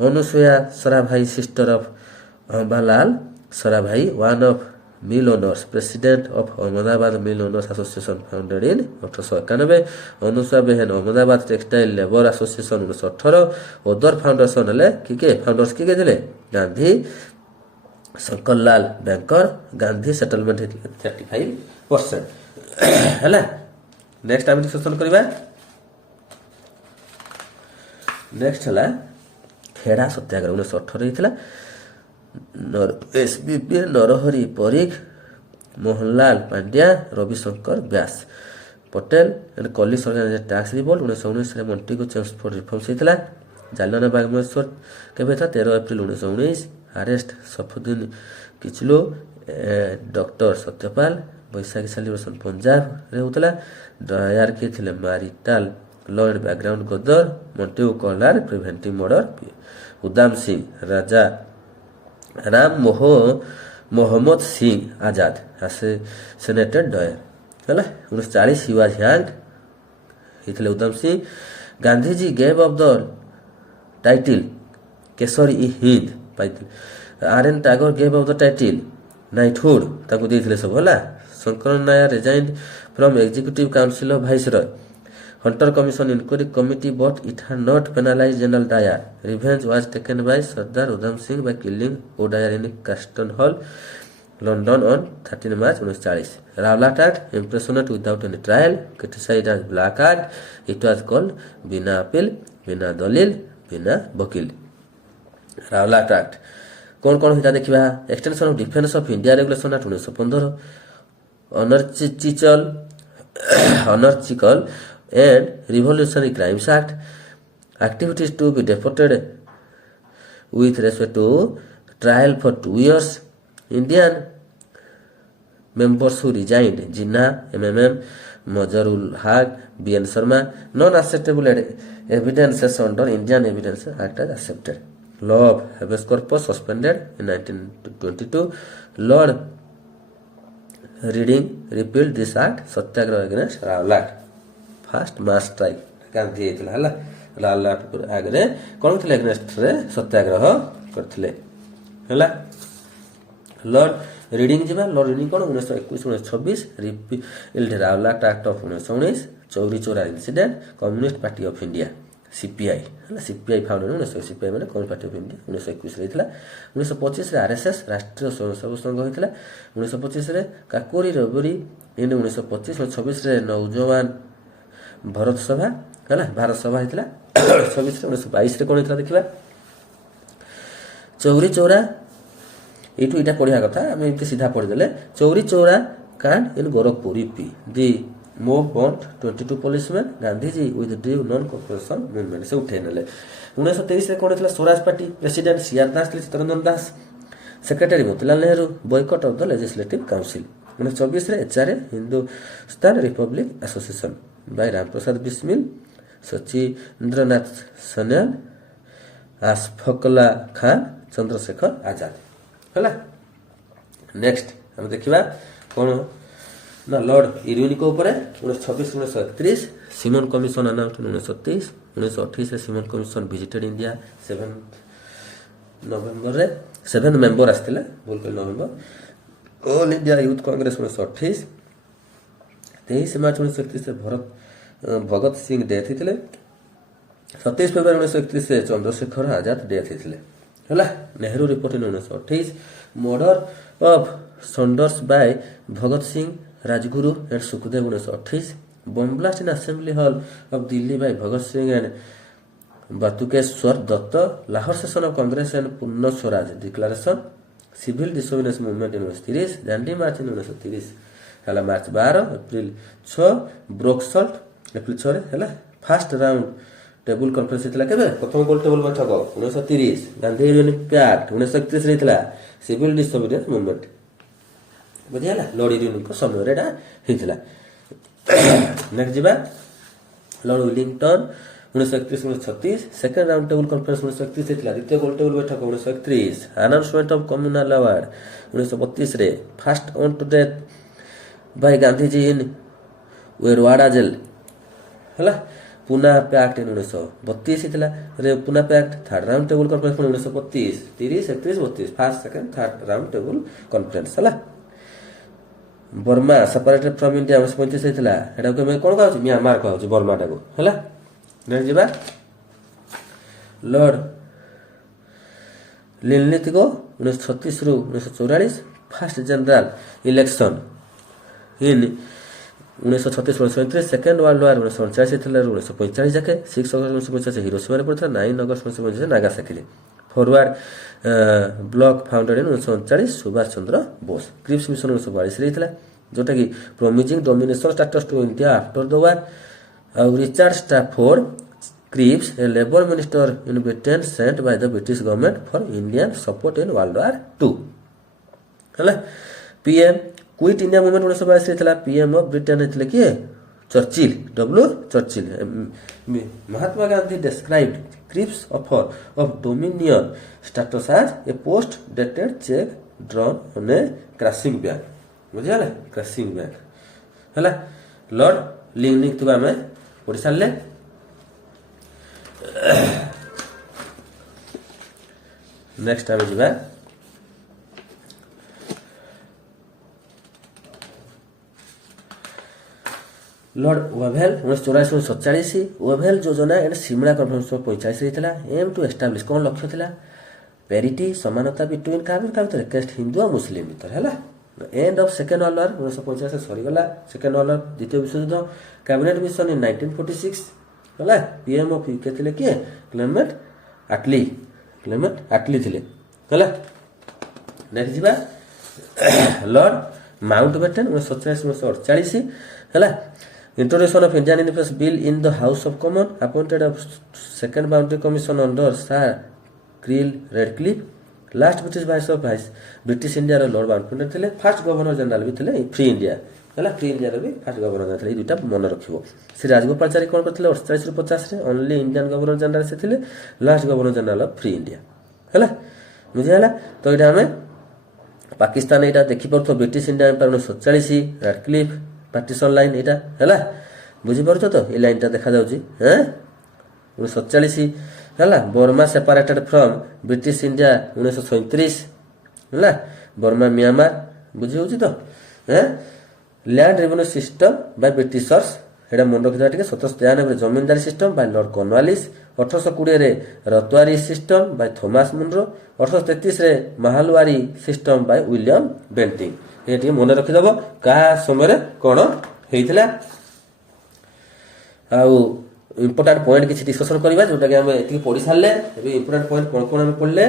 Anasuya Sarabhai sister of Ambalal Sarabhai one of mill owners president of Ahmedabad mill owners association founded in 1891। Anasuya ବେହେନ Ahmedabad textile labour association 1918। ଓଦର foundation ହେଲେ କିଏ ଫାଉଣ୍ଡର୍ସ କିଏ ଥିଲେ? ଗାନ୍ଧୀ ଶଙ୍କରଲାଲ ବ୍ୟାଙ୍କର। ଗାନ୍ଧୀ ସେଟଲମେଣ୍ଟ 35% ହେଲା। ନେକ୍ସଟ ଆମେ ଡିସ୍କସନ୍ କରିବା। Next ହେଲା ଖେଡ଼ା ସତ୍ୟାଗ୍ରହ 1918 ହେଇଥିଲା। SBP Narhari Parikh Mohanlal Pandya Ravishankar Vyas Patel and colleagues organised tax revolt 1919 Montagu Chelmsford reforms ହେଇଥିଲା। ଜାଲିଆନାବାଗ ମହୋତ୍ସବ କେବେ ହେଇଥିଲା? 13 April 1919। Arrest Saifuddin Kitchlew doctor Satyapal. Baisakhi celebration ପଞ୍ଜାବରେ ହେଉଥିଲା। ଡ୍ରାୟାର କିଏ ଥିଲେ? Martial law and background Ghadar Montagu କଲାର preventive murder Udham Singh Raja Ram Mohammad Singh Azad assassinated Dyer ହେଲା। 1940 ହି ୱାଜ ହ୍ୟାଙ୍ଗଡ ହେଇଥିଲେ Udham Singh. Gandhiji gave of the title Kaisar i Hind ପାଇଥିଲେ। RN Tagore gave of the title knighthood ତାଙ୍କୁ ଦେଇଥିଲେ ସବୁ ହେଲା। Shankaran Nair resigned from executive council of viceroy. Hunter commission inquiry committee but it had not penalize general Dyer. Revenge was taken by Sardar Udham Singh by killing O'Dwyer in Caxton hall London on 13 March 1940। Rowlatt act imprisonment without any trial criticise as black act. It was called ବିନା appeal ବିନା ଦଲିଲ ବିନା ବକିଲ। Rowlatt act କ'ଣ କ'ଣ ହେଇଟା ଦେଖିବା। Extension of defence of India regulation act 1915। ଅନର୍ଚିକଲ and Revolutionary Crimes Act. Activities to be deported with respect to trial for 2 years. Indian members who resigned Jinnah, MMM, Mazharul Haq, BN Sharma. Non-acceptable evidences under Indian Evidence Act as accepted. Law of habeas corpus suspended in 1922. Lord Reading repealed this act Satyagraha against Rowlatt fast mass strike Gandhi ହେଇଥିଲା ହେଲା Rowlatt ଆଗରେ କ'ଣ ଥିଲେ ଏଗେନ୍ଷ୍ଟରେ ସତ୍ୟାଗ୍ରହ କରିଥିଲେ ହେଲା lord Reading ଯିବା lord Reading କ'ଣ 1921-1926 repealed Rowlatt act of 1919 Chauri Chaura incident communist party of India CPI ହେଲା CPI ଫାଉଣ୍ଡେଡ 1900 CPI ମାନେ କମ୍ୟୁନିଷ୍ଟ ପାର୍ଟି ଅଫ୍ ଇଣ୍ଡିଆ 1921 ରେ ହେଇଥିଲା 1925 ରେ RSS ରାଷ୍ଟ୍ରୀୟ ସ୍ୱୟଂସେବକ ସଂଘ ହେଇଥିଲା 1925 ରେ କାକୋରୀ ରବରୀ ଏଣ୍ଡ 1925-26 ରେ ନୌଜୱାନ ଭାରତ ସଭା ହେଲା ଭାରତ ସଭା ହେଇଥିଲା 26 ରେ 1922 ରେ କ'ଣ ହେଇଥିଲା ଦେଖିବା ଚୌରୀ ଚୌରା ଏଇଠୁ ଏଇଟା ପଢିବା କଥା ଆମେ ଏମିତି ସିଧା ପଢିଦେଲେ ଚୌରୀ ଚୌରା କାଣ୍ଡ in Gorakhpur UP the mob burnt 22 policemen Gandhiji withdrew non-cooperation movement ସେ ଉଠେଇ ନେଲେ 1923 ରେ କ'ଣ ଥିଲା Swaraj party president CR Das ଥିଲେ Chittaranjan Das secretary Motilal Nehru boycott of the legislative council 1924 ରେ HRA Hindustan republic association by Ramprasad Bismil Sachindranath Sanyal Ashfaqulla Khan Chandrashekhar Azad ହେଲା ନେକ୍ସଟ ଆମେ ଦେଖିବା କ'ଣ ନା ଲର୍ଡ ଇରୱିନଙ୍କ ଉପରେ 1926-1931 ସିମନ କମିଶନ ଆନାଉନ୍ସମେଣ୍ଟ 1923 1928 ରେ ସିମନ କମିଶନ ଭିଜିଟେଡ୍ ଇଣ୍ଡିଆ 7 ନଭେମ୍ବରରେ 7 ମେମ୍ବର ଆସିଥିଲେ ଭୁଲ କହିଲି November all India youth Congress 1928 23 March 1931 ରେ ଭଗତ ସିଂ ଡେଥ୍ ହେଇଥିଲେ 27 ଫେବୃଆରୀ 1931 ରେ ଚନ୍ଦ୍ରଶେଖର ଆଜାଦ ଡେଥ୍ ହେଇଥିଲେ ହେଲା Nehru report 1928 murder of Saunders by Bhagat Singh Rajguru and Sukhdev 1928 bomb blast in assembly hall of Delhi by Bhagat Singh and Batukeshwar Dutt Lahore session of Congress and Purna Swaraj declaration civil disobedience movement 1930 Dandi march 1930 ହେଲା March 12 April 6 ବ୍ରୋକ୍ସଲ୍ଟ April 6 ରେ ହେଲା first round table conference ହେଇଥିଲା କେବେ ପ୍ରଥମ ଗୋଲ table ବୈଠକ 1930 Gandhi union pact 1931 ରେ ହେଇଥିଲା civil disobedience movement ବୁଝିହେଲା ଲର୍ଡ ଇରୱିନଙ୍କ ସମୟରେ ଏଇଟା ହେଇଥିଲା ନେକ୍ସଟ ଯିବା lord Willingdon 1931-1936 second round table conference 1931 ହେଇଥିଲା ଦ୍ୱିତୀୟ ଗୋଲ ଟେବୁଲ ବୈଠକ 1931 ଆନାଉନ୍ସମେଣ୍ଟ ଅଫ୍ କମ୍ୟୁନାଲ ଆୱାର୍ଡ 1932 ରେ fast on to death by Gandhiji in Yerwada jail ହେଲା ପୁନା ପ୍ୟାକ୍ଟ 1932 ହେଇଥିଲା ରେ Poona pact third round table conference 1932 30 31 32 first second third round table conference ହେଲା Burma separated from India 1935 ହେଇଥିଲା ଏଟାକୁ ଆମେ କ'ଣ କହୁଛୁ ମିଆଁମାର କହୁଛୁ ବର୍ମାଟାକୁ ହେଲା ନେକ୍ସଟ ଯିବା ଲର୍ଡ ଲିନଲିଥଗୋ 1936 ରୁ 1944 first general election in 1936-1937 second world war 1949 ହେଇଥିଲା 1945 ଯାକେ 6 ଅଗଷ୍ଟ 1945 ହିରୋସୀମାରେ ପଡ଼ିଥିଲା 9 ଅଗଷ୍ଟ 1945 ନାଗାସାକିରେ forward bloc founded in 1939 Subhash Chandra Bose Cripps mission 1942 ରେ ହେଇଥିଲା ଯୋଉଟାକି promising dominion status to India after the war ଆଉ Richard Stafford Cripps a labour minister in Britain sent by the British government for Indian support in world war 2 ହେଲା PM quit India movement 1922 ରେ ଥିଲା PM of Britain ହେଇଥିଲେ କିଏ Churchill W Churchill Mahatma Gandhi described Cripps offer of dominion status as a post dated cheque drawn on a crossing bank ବୁଝିଗଲା crossing bank ହେଲା lord Linlithgow ଆମେ ପଢି ସାରିଲେ ନେକ୍ସଟ ଆମେ ଯିବା ଲର୍ଡ ୱେଭେଲ 1984-1947 ୱେଭେଲ ଯୋଜନା ଏଣ୍ଡ ସିମଳା କନଫରେନ୍ସ 1945 ହେଇଥିଲା ଏମ୍ ଟୁ ଏଷ୍ଟାବ୍ଲିଶ କ'ଣ ଲକ୍ଷ୍ୟ ଥିଲା ପ୍ୟାରିଟି ସମାନତା ବିଟୁଇନ୍ କାହା ଭିତରେ କେଷ୍ଟ ହିନ୍ଦୁ ଆଉ ମୁସଲିମ ଭିତରେ ହେଲା end of second world war 1950 ସରିଗଲା ସେକେଣ୍ଡ ୱାର୍ଲଡ ୱାର ଦ୍ୱିତୀୟ ବିଶ୍ୱଯୁଦ୍ଧ କ୍ୟାବିନେଟ ମିଶନ ଇନ୍ 1946 ହେଲା ପିଏମ୍ ଅଫ୍ ୟୁକେ ଥିଲେ କିଏ କ୍ଲେମେଣ୍ଟ ଆଟଲି ଥିଲେ ହେଲା ନେକ୍ସଟ ଯିବା ଲର୍ଡ ମାଉଣ୍ଟବେଟେନ୍ 1947-1948 ହେଲା Introduction of Indian Independence Bill in the House of Commons, appointed of Second Boundary Commission under Sir Creel Redcliffe, last British Vice British India ର Lord Mountbatten ଥିଲେ first governor general ବି ଥିଲେ free India ହେଲା free ଇଣ୍ଡିଆର ବି first governor general ଥିଲେ ଏଇ ଦୁଇଟା ମନେ ରଖିବ ଶ୍ରୀ ରାଜଗୋପାଳଚାରୀ କ'ଣ କରିଥିଲେ 48-50 ରେ ଓନ୍ଲି ଇଣ୍ଡିଆନ ଗଭର୍ଣ୍ଣର ଜେନେରାଲ ସେ ଥିଲେ last governor general of free India ହେଲା ବୁଝିହେଲା ତ ଏଇଟା ଆମେ पाकिस्तान यहाँ देखिपुथ British India empire 1947 Radcliffe partition line यहाँ है बुझीपार तो ये लाइनटा देखा जाऊँगी 1947 है Burma separated from British India 1937 है बर्मा म्यांमार बुझी हो तो land revenue system by Britishers एटा मन रखी टे 1793 zamindari system by lord Cornwallis 1820 ryotwari system by Thomas Munro 1833 mahalwari system by William Bentinck ये मन रखीदेव क्या समय कौन होता इंपोर्टाट पॉइंट किसी डिस्कसन करवा जोटा कि ये पढ़ी सारे इंपोर्टाट पॉइंट कौन कौन आम पढ़ले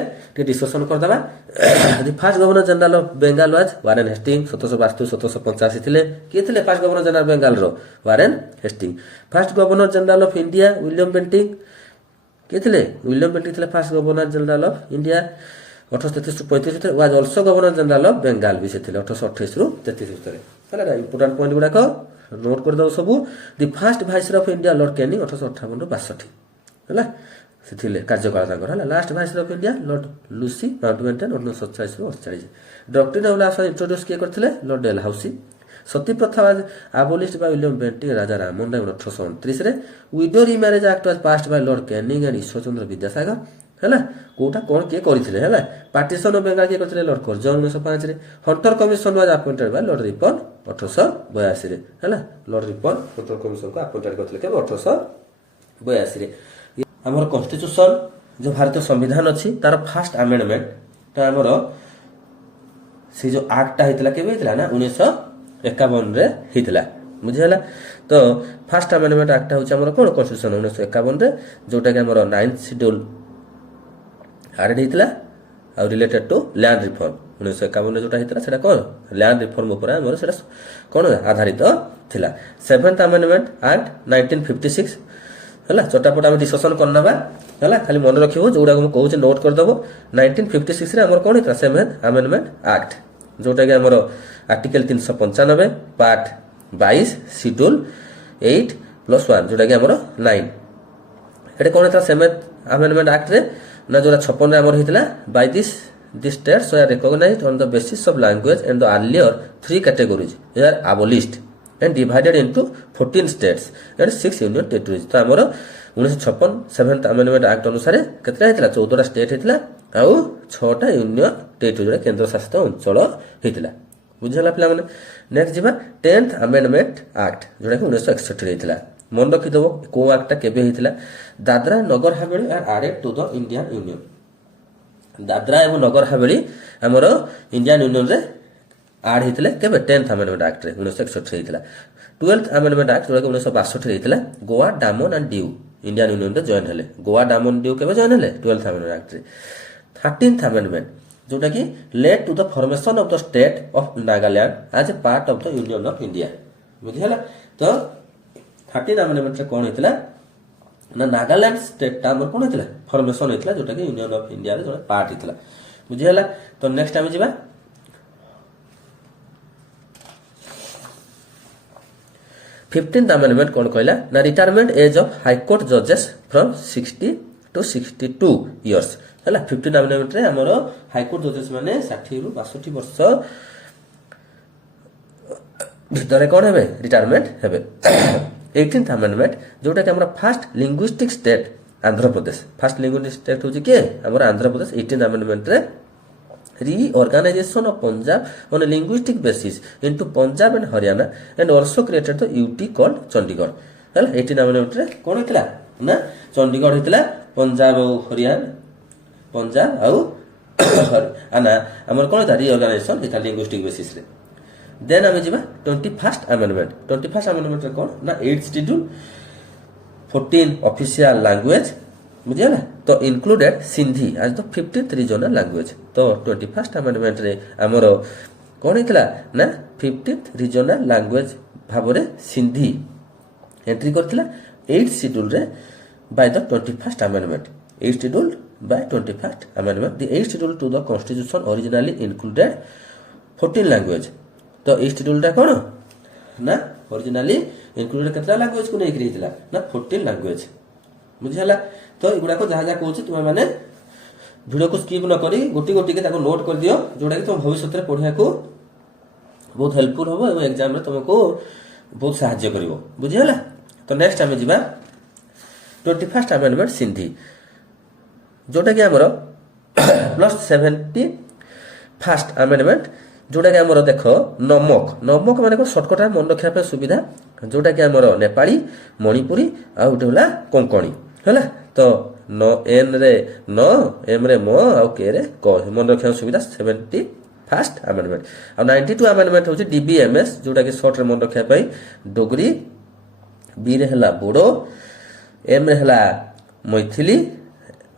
डिस्कसन करदे first governor general of Bengal was Warren Hasting 1782-1785 थे किए थे फास्ट गवर्नर जनरल बेंगाल रो Warren Hasting first governor general of India William Bentinck किए थे विलियम बेंटिंग थे first governor general of India 1833-35 was also governor general of Bengal भी से 1828-33 important point गुड़ाक note कर दो सब the first viceroy of India lord Canning 1858-62 है कार्यकाल last viceroy of India lord Louis Mountbatten 1947-48 doctrine of लास्ट introduce किए करथिले लॉर्ड डेलहाउसी सती प्रथा was abolished by William Bentinck Raja Rammohan Roy 1829 widow remarriage act was passed by lord Canning and Ishwarchandra Vidyasagar है कोटा कौन किए करथिले है पार्टीशन ऑफ बेंगाल किए करथिले Lord Curzon 1905 Hunter commission was appointed by Lord Ripon 1882 है लॉर्ड रिपन हंटर कमिशन को अपॉइंटेड करथिले के 1882 हमर कॉन्स्टिट्यूशन जो भारतीय संविधान अच्छी तार फास्ट अमेंडमेंट ता हमर से जो एक्टा हेतला केबे हेतला ना 1951 रे हेतला बुझिला तो फास्ट अमेंडमेंट एक्टा होची हमर कोन कॉन्स्टिट्यूशन 1951 रे जोटा के हमर 9th शेड्यूल एडेड हेतला और रिलेटेड टू लैंड रिफॉर्म 1951 जोटा हेतला सेटा कोन लैंड रिफॉर्म ऊपर हमर सेटा कोन आधारित थिला 7th अमेंडमेंट एक्ट 1956 है चटापट आम डिस्कसन करना है खाली मन रखियो जोड़ा मुझे कहूँ नोट करदेव 1956 आम कौन होता 7th अमेंडमेंट एक्ट जोटा कि आम आर्टिकल 395 पार्ट 22 शेड्यूल 8+1 जोटा कि आम 9 ये कौन होता 7th अमेंडमेंट एक्ट रे ना जोड़ा 56 आमर होता by this states are recognised on the basis of language and the earlier 3 categories they are abolished and divided into 14 states and 6 union territories तो हमर 1956 7th अमेंडमेंट एक्ट अनुसार केतरा हेतला 14टा स्टेट हेतला आ 6टा union territory जोड़ा केंद्र शासित अंचल हेतला बुझला पिला माने नेक्स्ट जिबा 10th अमेंडमेंट एक्ट जोड़ा कि 1961 हेतला मन रखि दबो को एक्टटा केबे हेतला Dadra Nagar Haveli are added to the Indian union Dadra एवं नगर हवेली हमर इंडियन यूनियन रे आड होते केवे 10th अमेंडमेंट एक्ट 1961 होता 12th अमेंडमेंट एक्ट जो 1962 होता Goa Daman and Diu Indian union रे जॉइन हेले गोवा डामन ड्यू केवे जॉइन हेले 12th amendment act 13th amendment जोटा कि led to the formation of the state of Nagaland as a part of the union of India बुझिला तो 13th अमेंडमेंट रे कोन होता ना नागालैंड स्टेट टा हमर कोन होता फॉर्मेशन होता जोटा कि यूनियन ऑफ इंडिया रे जोटा पार्ट होता बुझिला तो नेक्स्ट आमे जिबा 15th अमेंडमेंट कौन कहला ना retirement age of high court जजेस फ्रॉम 60 to 62 इयर्स है 15th अमेंडमेंट रे हमर हाई कोर्ट जजेस माने 60 रु 62 वर्ष भीतर कौन हेबे रिटायरमेंट हेबे 18th अमेंडमेंट जोटा कि हमर fast linguistic state Andhra Pradesh fast linguistic state होची के हमर आंध्र प्रदेश 18th अमेंडमेंट रे reorganization of Punjab on a linguistic basis into Punjab and Haryana and also created the UT called Chandigarh है 18 अमेंडमेंट रे कोन होतला ना चंडीगढ़ होतला पंजाब और हरियाणा पंजाब और हरियाणा हमर कोन होता reorganization होता linguistic basis रे देन हम जिबा 21st अमेंडमेंट रे कोन ना 8th शेड्यूल 14 ऑफिशियल लैंग्वेज बुझिला तो included Sindhi as the 15th regional language तो 21st अमेंडमेंट रे हमर कोन हितला ना 15th रीजनल लैंग्वेज भाबरे सिंधी एंट्री करथिला 8th शेड्यूल रे by the 21st amendment 8th schedule by 21st amendment the 8th schedule to the constitution originally included 14 language तो 8th शेड्यूल टा कोन ना ओरिजिनली इंक्लूडेड केतला लैंग्वेज को नै हितला ना 14 लैंग्वेज बुझिला तो एगुड़ा को जहाँ जहाँ कहूँ तुम मैंने वीडियो को स्किप न करी गोटी गोटी के ताको नोट कर दियो जोटा कि तुम भविष्य में पढ़िया को बहुत हेल्पफुल हो और एग्जाम में तुमको बहुत साहाय्य करिवो बुझिहला। तो नेक्स्ट आमे जिबा 21st अमेंडमेंट सिंधी जोटा कि हमर प्लस 71st अमेंडमेंट जोटा कि हमर देखो नमक माने को शॉर्टकट मन रखिया पे सुविधा जोटा कि हमर नेपाली मणिपुरी आ उठला कोंकणी हैला। तो न एन रे न एम रे म आ के रे क मन रखिया सुविधा 71st अमेंडमेंट। आ 92 अमेंडमेंट होची डीबीएमएस जोटा कि शॉर्ट रे मन रखिया पे डोगरी, बी रे हला बोडो, एम रे हला मैथिली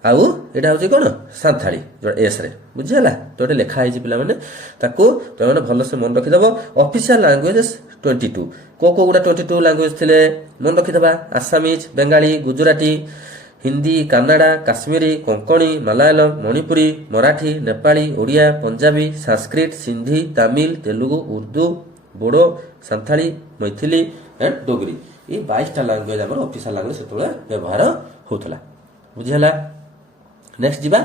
आउ एटा होची कोन सांथाली जो एस रे बुझिहला। तो एटा लेखा है पिला माने ताको तो माने भलो से मन रखि दबो। ऑफिशियल लैंग्वेजेस 22 को गुडा 22 लैंग्वेज थिले मन रखि दबा आसामीज, बंगाली, गुजराती, हिंदी, कन्नड़ा, काश्मीरी, कोंकणी, मलयालम, मणिपुरी, मराठी, नेपाली, ओडिया, पंजाबी, संस्कृत, सिंधी, तमिल, तेलुगु, उर्दू, बोडो, सांथाली, मैथिली एंड डोगरी ये 22टा लैंग्वेज हमर ऑफिशियल लैंग्वेज सेतोला व्यवहार होतला बुझिहला। नेक्स्ट जीवा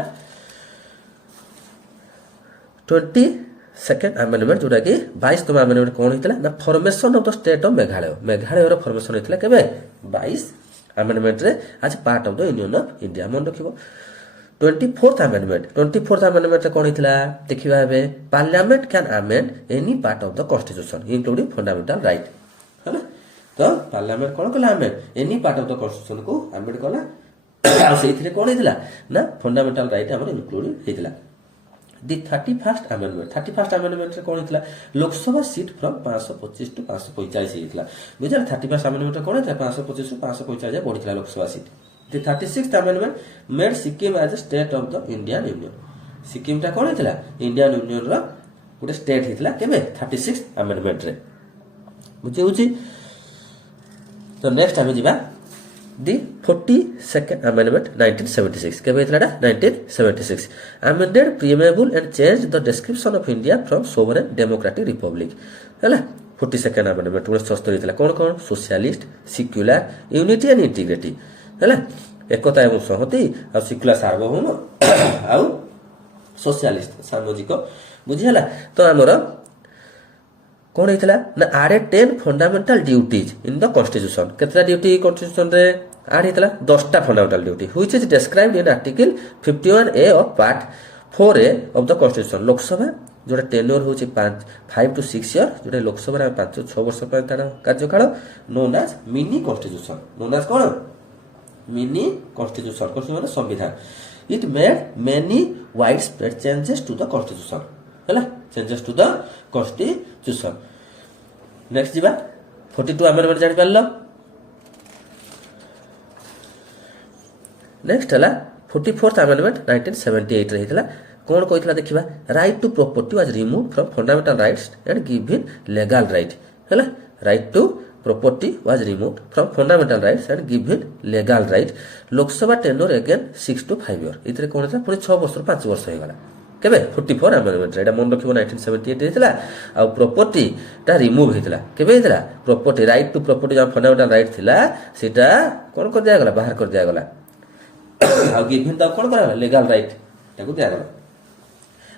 22nd अमेंडमेंट जोटा कि 22तम अमेंडमेंट कोन हितला ना formation of the state of Meghalaya. Meghalaya रो फॉर्मेशन हितला केबे 22 अमेंडमेंट रे आज part of the union of India मन रखिबो। 24th अमेंडमेंट रे कोन हितला देखिबा हेबे parliament can amend any part of the constitution including fundamental right है ना। तो पार्लियामेंट कोन कला amend any part of the constitution को अमेंड कला आ सेथिरे कोन हितला ना फंडामेंटल राइट हमर इंक्लूड हितला। दी 31st अमेंडमेंट रे कोन हितला लोकसभा सीट फ्रॉम 525 टू 545 हितला बुझला। 31st अमेंडमेंट रे कोन हितला 525 टू 545 जे बढ़ितला Lok Sabha seat. The 36th amendment made Sikkim as a state of the Indian union. Sikkim ता कोन हितला इंडियन यूनियन रो गुटे स्टेट हितला केबे 36th अमेंडमेंट रे बुझे होची। तो नेक्स्ट आमे जिबा दी 42nd अमेंडमेंट 1976 केबे हितलाडा 1976 amended preamble and change the description of India from sovereign democratic republic हैला। 42nd अमेंडमेंट 1970 हितला कोन कोन socialist, secular, unity and integrity हैला एकता एवं संहति आ सेक्युलर सार्वभौम आ सोशलिस्ट सामाजिक बुझिहला। तो हमर कोन हितला ना आडे 10 fundamental duties in the constitution. केतरा ड्यूटी कॉन्स्टिट्यूशन रे आड हितला 10टा fundamental duty which is described in article 51A of part 4A of the constitution. Lok Sabha जोटा टेन्योर होची 5 टू 6 इयर जोटा लोकसभा रे 5-6 वर्ष पर तार कार्यकाल known as mini constitution. Known as कोन मिनी कॉन्स्टिट्यूशन कॉन्स्टिट्यूशन संविधान। It made many widespread changes to the constitution हैला changes to the constitution. Next जीवा 42 अमेंडमेंट जानि परलो। नेक्स्ट हला 44th अमेंडमेंट 1978 रे हितला कोन कहितला देखिबा right to property was removed from fundamental rights and given legal right हैला। Right to property was removed from fundamental rights and given legal right. Lok Sabha tenure again 6 to 5 year इतरे कोन हितला पुनी 6 वर्ष 5 वर्ष हो गला केबे 44 अमेंडमेंट एटा मन रखिबो 1978 हितला। आ प्रॉपर्टी ता रिमूव हितला केबे हितला प्रॉपर्टी राइट टू प्रॉपर्टी जो फंडामेंटल राइट थिला सेटा कोन कर दिया गला बाहर कर दिया गला आ गिवन ता कोन करा लीगल राइट ताको दिया गला।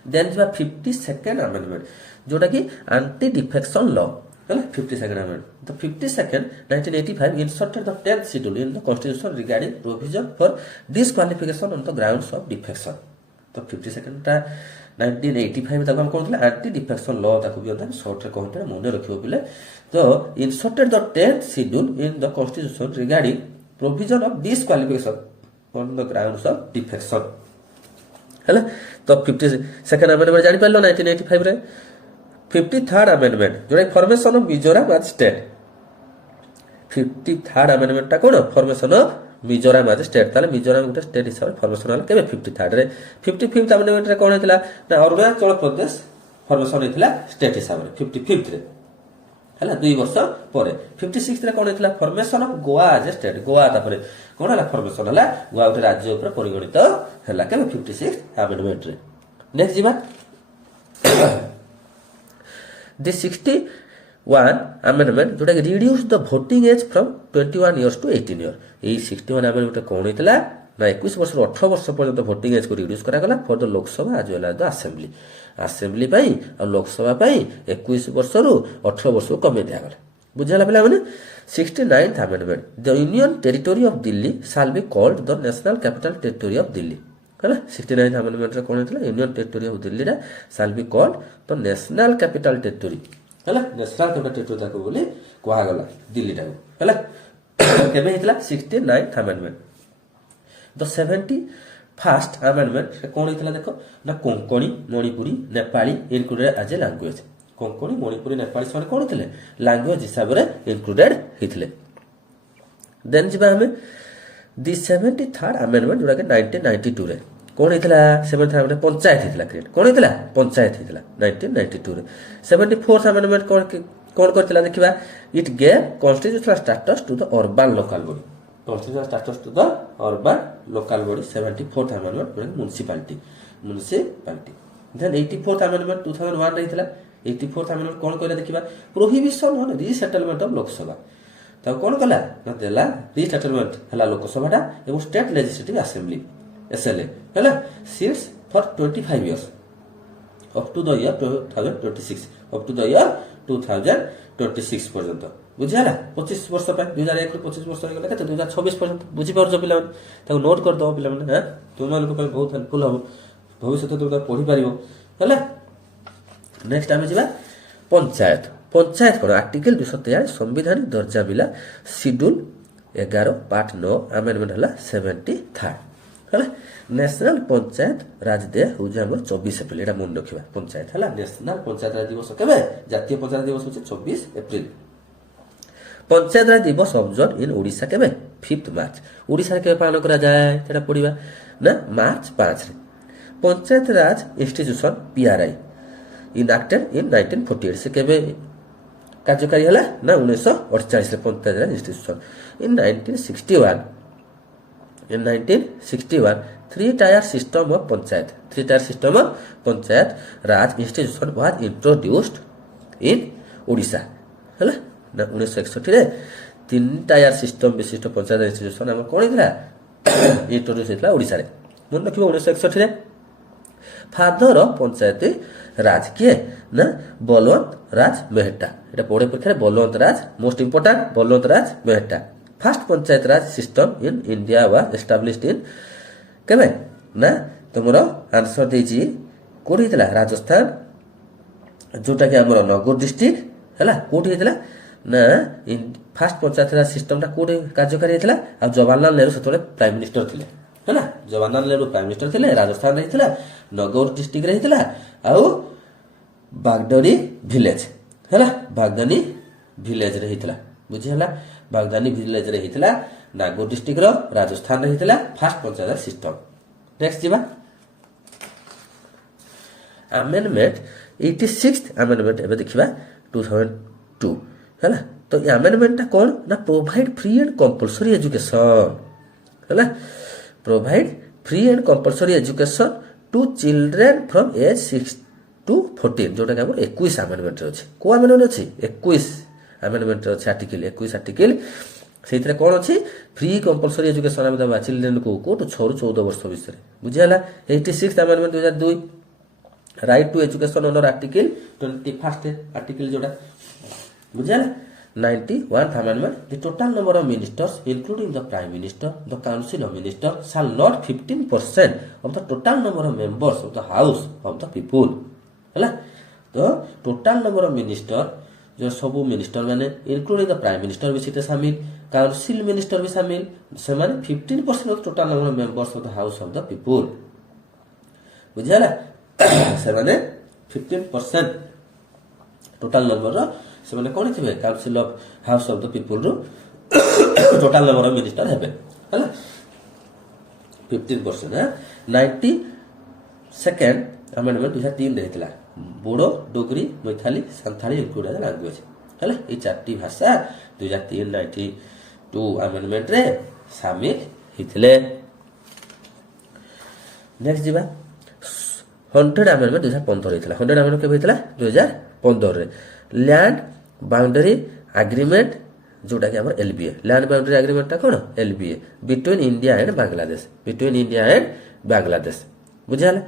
देन जिबा 52nd अमेंडमेंट जोटा कि एंटी डिफेक्शन लॉ हैला 52nd amendment. The 52nd 1985 inserted the 10th schedule in the constitution regarding provision for disqualification on the grounds of defection। तो 52nd ता 1985 तक हम कोन एंटी डिफेक्शन लॉ ताको भी हम शॉर्ट रे कहते मने रखियो बिले। तो inserted the 10th schedule in the constitution regarding provision of disqualification on the grounds of defection हैला। तो 52nd अमेंडमेंट जानि परलो 1985 रे। 53rd अमेंडमेंट जोटा formation of Mizoram as state. 53rd amendment ता कोन formation of Mizoram as state ताले मिजोरम गुटे स्टेट हिसाब formation हला केबे 53rd रे। 55th अमेंडमेंट रे कोन हेतला ना अरुणाचल प्रदेश फॉर्मेशन हेतला स्टेट हिसाब रे 55th रे हैला 2 वर्ष परे। 56th रे कोन हेतला formation of Goa as state. Goa तापरे कोन हला फॉर्मेशन हला गोवा उटे राज्य ऊपर परिगणित हला केबे 56th अमेंडमेंट रे। नेक्स्ट जीवा द 61 अमेंडमेंट जोटा reduce the voting age from 21 years to 18 year. ए 61 अमेंडमेंट कोन हितला ନା 21 ବର୍ଷରୁ 18 ବର୍ଷ ପର୍ଯ୍ୟନ୍ତ ଭୋଟିଂ ଏଜ୍କୁ ରିଡ୍ୟୁସ୍ କରାଗଲା for the Lok Sabha as well as the assembly. Assembly ପାଇଁ ଆଉ ଲୋକସଭା ପାଇଁ 21 ବର୍ଷରୁ 18 ବର୍ଷକୁ କମେଇ ଦିଆଗଲା। ବୁଝିଗଲା ପିଲାମାନେ। 69th amendment, the union territory of Delhi shall be called the national capital territory of Delhi. ହେଲା 69th amendmentରେ କ'ଣ ହେଇଥିଲା, ୟୁନିୟନ ଟେରିଟୋରି ଅଫ୍ ଦିଲ୍ଲୀରେ shall be called the national capital territory. ହେଲା ନ୍ୟାସନାଲ କ୍ୟାପିଟାଲ ଟେରିଟୋରି ତାକୁ ବୋଲି କୁହାଗଲା ଦିଲ୍ଲୀଟାକୁ। ହେଲା କେବେ ହେଇଥିଲା 69th amendment। ଦ 71st amendment କ'ଣ ହେଇଥିଲା ଦେଖ ନା କୋଙ୍କଣୀ ମଣିପୁରୀ ନେପାଳୀ ଇନକ୍ଲୁଡେଡ ଆଜ ଏ ଲାଙ୍ଗୁଏଜ। କୋଙ୍କଣୀ ମଣିପୁରୀ ନେପାଳୀ ସେମାନେ କ'ଣ ଥିଲେ ଲାଙ୍ଗୁଏଜ ହିସାବରେ ଇନକ୍ଲୁଡେଡ ହେଇଥିଲେ। ଦେନ୍ ଯିବା ଆମେ ଦି 73rd amendment ଯୋଉଟାକି 1992ରେ କ'ଣ ହେଇଥିଲା 73rd amendment ପଞ୍ଚାୟତ ହେଇଥିଲା କ୍ରିଏଟ୍। କ'ଣ ହେଇଥିଲା ପଞ୍ଚାୟତ ହେଇଥିଲା 1992ରେ। 74th amendment କ'ଣ କରିଥିଲା ଦେଖିବା, it gave constitutional status to the urban local body. Constitutional status to the urban local body 74th amendment municipality. Then 84th amendment 2001 रही 84th amendment कौन कहला देखिबा prohibition on resettlement of Lok Sabha. त कौन कहला ना देला रीसेटलमेंट हला लोकसभाटा एवं स्टेट लेजिस्लेटिव असेंबली एसएलए हला seats for 25 years up to the year 2026 up to the year 2026 पर्यंत। बुझिला 25 वर्ष पे 2001 ରୁ 25 ବର୍ଷ ହେଇଗଲା କେତେ 2026 ପର୍ଯ୍ୟନ୍ତ। ବୁଝି ପାରୁଛ ପିଲାମାନେ, ତାକୁ ନୋଟ୍ କରିଦବ ପିଲାମାନେ। ହଁ ତୁମମାନଙ୍କ ପାଇଁ ବହୁତ ହେଲ୍ପଫୁଲ ହବ, ଭବିଷ୍ୟତରେ ତୁମେ ପଢି ପାରିବ। ହେଲା ନେକ୍ସଟ ଆମେ ଯିବା ପଞ୍ଚାୟତ। ପଞ୍ଚାୟତ କ'ଣ ଆର୍ଟିକଲ 243 ସମ୍ବିଧାନିକ ଦର୍ଜା ମିଲା ସିଡ୍ୟୁଲ 11 ପାର୍ଟ 9 ଆମେଣ୍ଡମେଣ୍ଟ ହେଲା 73rd। ହେଲା ନ୍ୟାସନାଲ ପଞ୍ଚାୟତ ରାଜ ଡେ ହେଉଛି ଆମର 24 ଏପ୍ରିଲ। ଏଇଟା ମନେ ରଖିବା ପଞ୍ଚାୟତ। ହେଲା ନ୍ୟାସନାଲ ପଞ୍ଚାୟତ ରାଜ ଦିବସ କେବେ, ଜାତୀୟ ପଞ୍ଚାୟତ ଦିବସ ହେଉଛି 24 ଏପ୍ରିଲ। ପଞ୍ଚାୟତ ରାଜ ଦିବସ ଅବଜର୍ଭ ଇନ୍ ଓଡ଼ିଶା କେବେ 5th ମାର୍ଚ୍ଚ। ଓଡ଼ିଶାରେ କେବେ ପାଳନ କରାଯାଏ ସେଟା ପଢିବା ନା ମାର୍ଚ୍ଚ 5ରେ। Panchayat raj institution PRI enacted in 1948 ସେ କେବେ କାର୍ଯ୍ୟକାରୀ ହେଲା ନା 1948ରେ panchayat raj institution. In 1961 3 tier system of panchayat 3 tier system of panchayat raj institution was introduced in Odisha। ହେଲା ନା 1961 ରେ 3 tier system ବିଶିଷ୍ଟ ପଞ୍ଚାୟତ ଇନଷ୍ଟିଚ୍ୟୁସନ ଆମର କ'ଣ ହେଇଥିଲା ଇଣ୍ଟ୍ରୋଡ୍ୟୁସ ହେଇଥିଲା ଓଡ଼ିଶାରେ। ମନେ ରଖିବ 1961 ରେ। ଫାଦର ଅଫ ପଞ୍ଚାୟତ ରାଜ କିଏ ନା ବଲୱନ୍ତ ରାଜ ମେହେଟ୍ଟା। ଏଟା ପଢେ ପରୀକ୍ଷାରେ Balwant Raj most important Balwant Raj Mehta. First panchayat raj system in India was established in କେବେ ନା ତୁମର ଆନ୍ସର ଦେଇଛି କୋଉଠି ହେଇଥିଲା ରାଜସ୍ଥାନ ଯୋଉଟାକି ଆମର ନଗର ଡିଷ୍ଟ୍ରିକ୍ଟ। ହେଲା କୋଉଠି ହେଇଥିଲା ନା ଫାର୍ଷ୍ଟ ପଞ୍ଚାୟତ ରାଜ ସିଷ୍ଟମଟା କୋଉଠି କାର୍ଯ୍ୟକାରୀ ହେଇଥିଲା ଆଉ ଜବାହରଲାଲ ନେହେରୁ ସେତେବେଳେ ପ୍ରାଇମ ମିନିଷ୍ଟର ଥିଲେ। ହେଲା ଜବାହରଲାଲ ନେହେରୁ ପ୍ରାଇମ ମିନିଷ୍ଟର ଥିଲେ। ରାଜସ୍ଥାନରେ ହେଇଥିଲା ନଗର ଡିଷ୍ଟ୍ରିକ୍ଟରେ ହେଇଥିଲା ଆଉ ବାଗଡରି ଭିଲେଜ। ହେଲା ବାଗଦାନୀ ଭିଲେଜରେ ହେଇଥିଲା। ବୁଝିହେଲା ବାଗଦାନୀ ଭିଲେଜରେ ହେଇଥିଲା ନାଗୌର ଡିଷ୍ଟ୍ରିକ୍ଟର ରାଜସ୍ଥାନରେ ହେଇଥିଲା ଫାର୍ଷ୍ଟ ପଞ୍ଚାୟତ ସିଷ୍ଟମ। ନେକ୍ସଟ ଯିବା ଆମେଣ୍ଡମେଣ୍ଟ 86th ଆମେଣ୍ଡମେଣ୍ଟ ଏବେ ଦେଖିବା 2002। ହେଲା ତ ଏ ଆମେଣ୍ଡମେଣ୍ଟଟା କ'ଣ ନା provide free and compulsory education. ହେଲା provide free and compulsory education to children from age 6 to 14 ଯୋଉଟାକି ଆମର 21 ଆମେଣ୍ଡମେଣ୍ଟରେ ଅଛି। କୋଉ ଆମେଣ୍ଡମେଣ୍ଟ ଅଛି 21 ଆମେଣ୍ଡମେଣ୍ଟରେ ଅଛି ଆର୍ଟିକଲ 21 ଆର୍ଟିକଲ। ସେଇଥିରେ କ'ଣ ଅଛି ଫ୍ରି କମ୍ପଲସରି ଏଜୁକେସନ ଆମେ ଦେବା ଚିଲଡ୍ରେନକୁ କୋଉଠୁ 6 ରୁ 14 ବର୍ଷ ଭିତରେ। ବୁଝିହେଲା 86th amendment 2002 right to education under article 21st article ଯୋଉଟା। ବୁଝିହେଲା 91th amendment the total number of ministers including the prime minister the council of ministers shall not 15% of the total number of members of the house of the people। ହେଲା ତ total number of minister जो सब minister माने including the prime minister भी सीटे शामिल council minister भी शामिल से माने 15% of total number of members of the house of the people. बुझियाला से माने 15% टोटल नंबर से माने कोन थिबे council of house of the people रो टोटल नंबर ऑफ मिनिस्टर हेबे हला 15% है। 92nd अमेंडमेंट 2003 रहथिला बोडो डोगरी मैथिली संथाली इंक्लूडेड लैंग्वेज हले ए चारटी भाषा 2003-92 अमेंडमेंट रे शामिल हितले। नेक्स्ट जीवा 100 अमेंडमेंट 2015 हितला 100 अमेंडमेंट केबे हितला 2015 रे लैंड बाउंड्री एग्रीमेंट जोटा कि हमर एलबीए लैंड बाउंड्री एग्रीमेंट कौन LBA between India and Bangladesh बुझियाला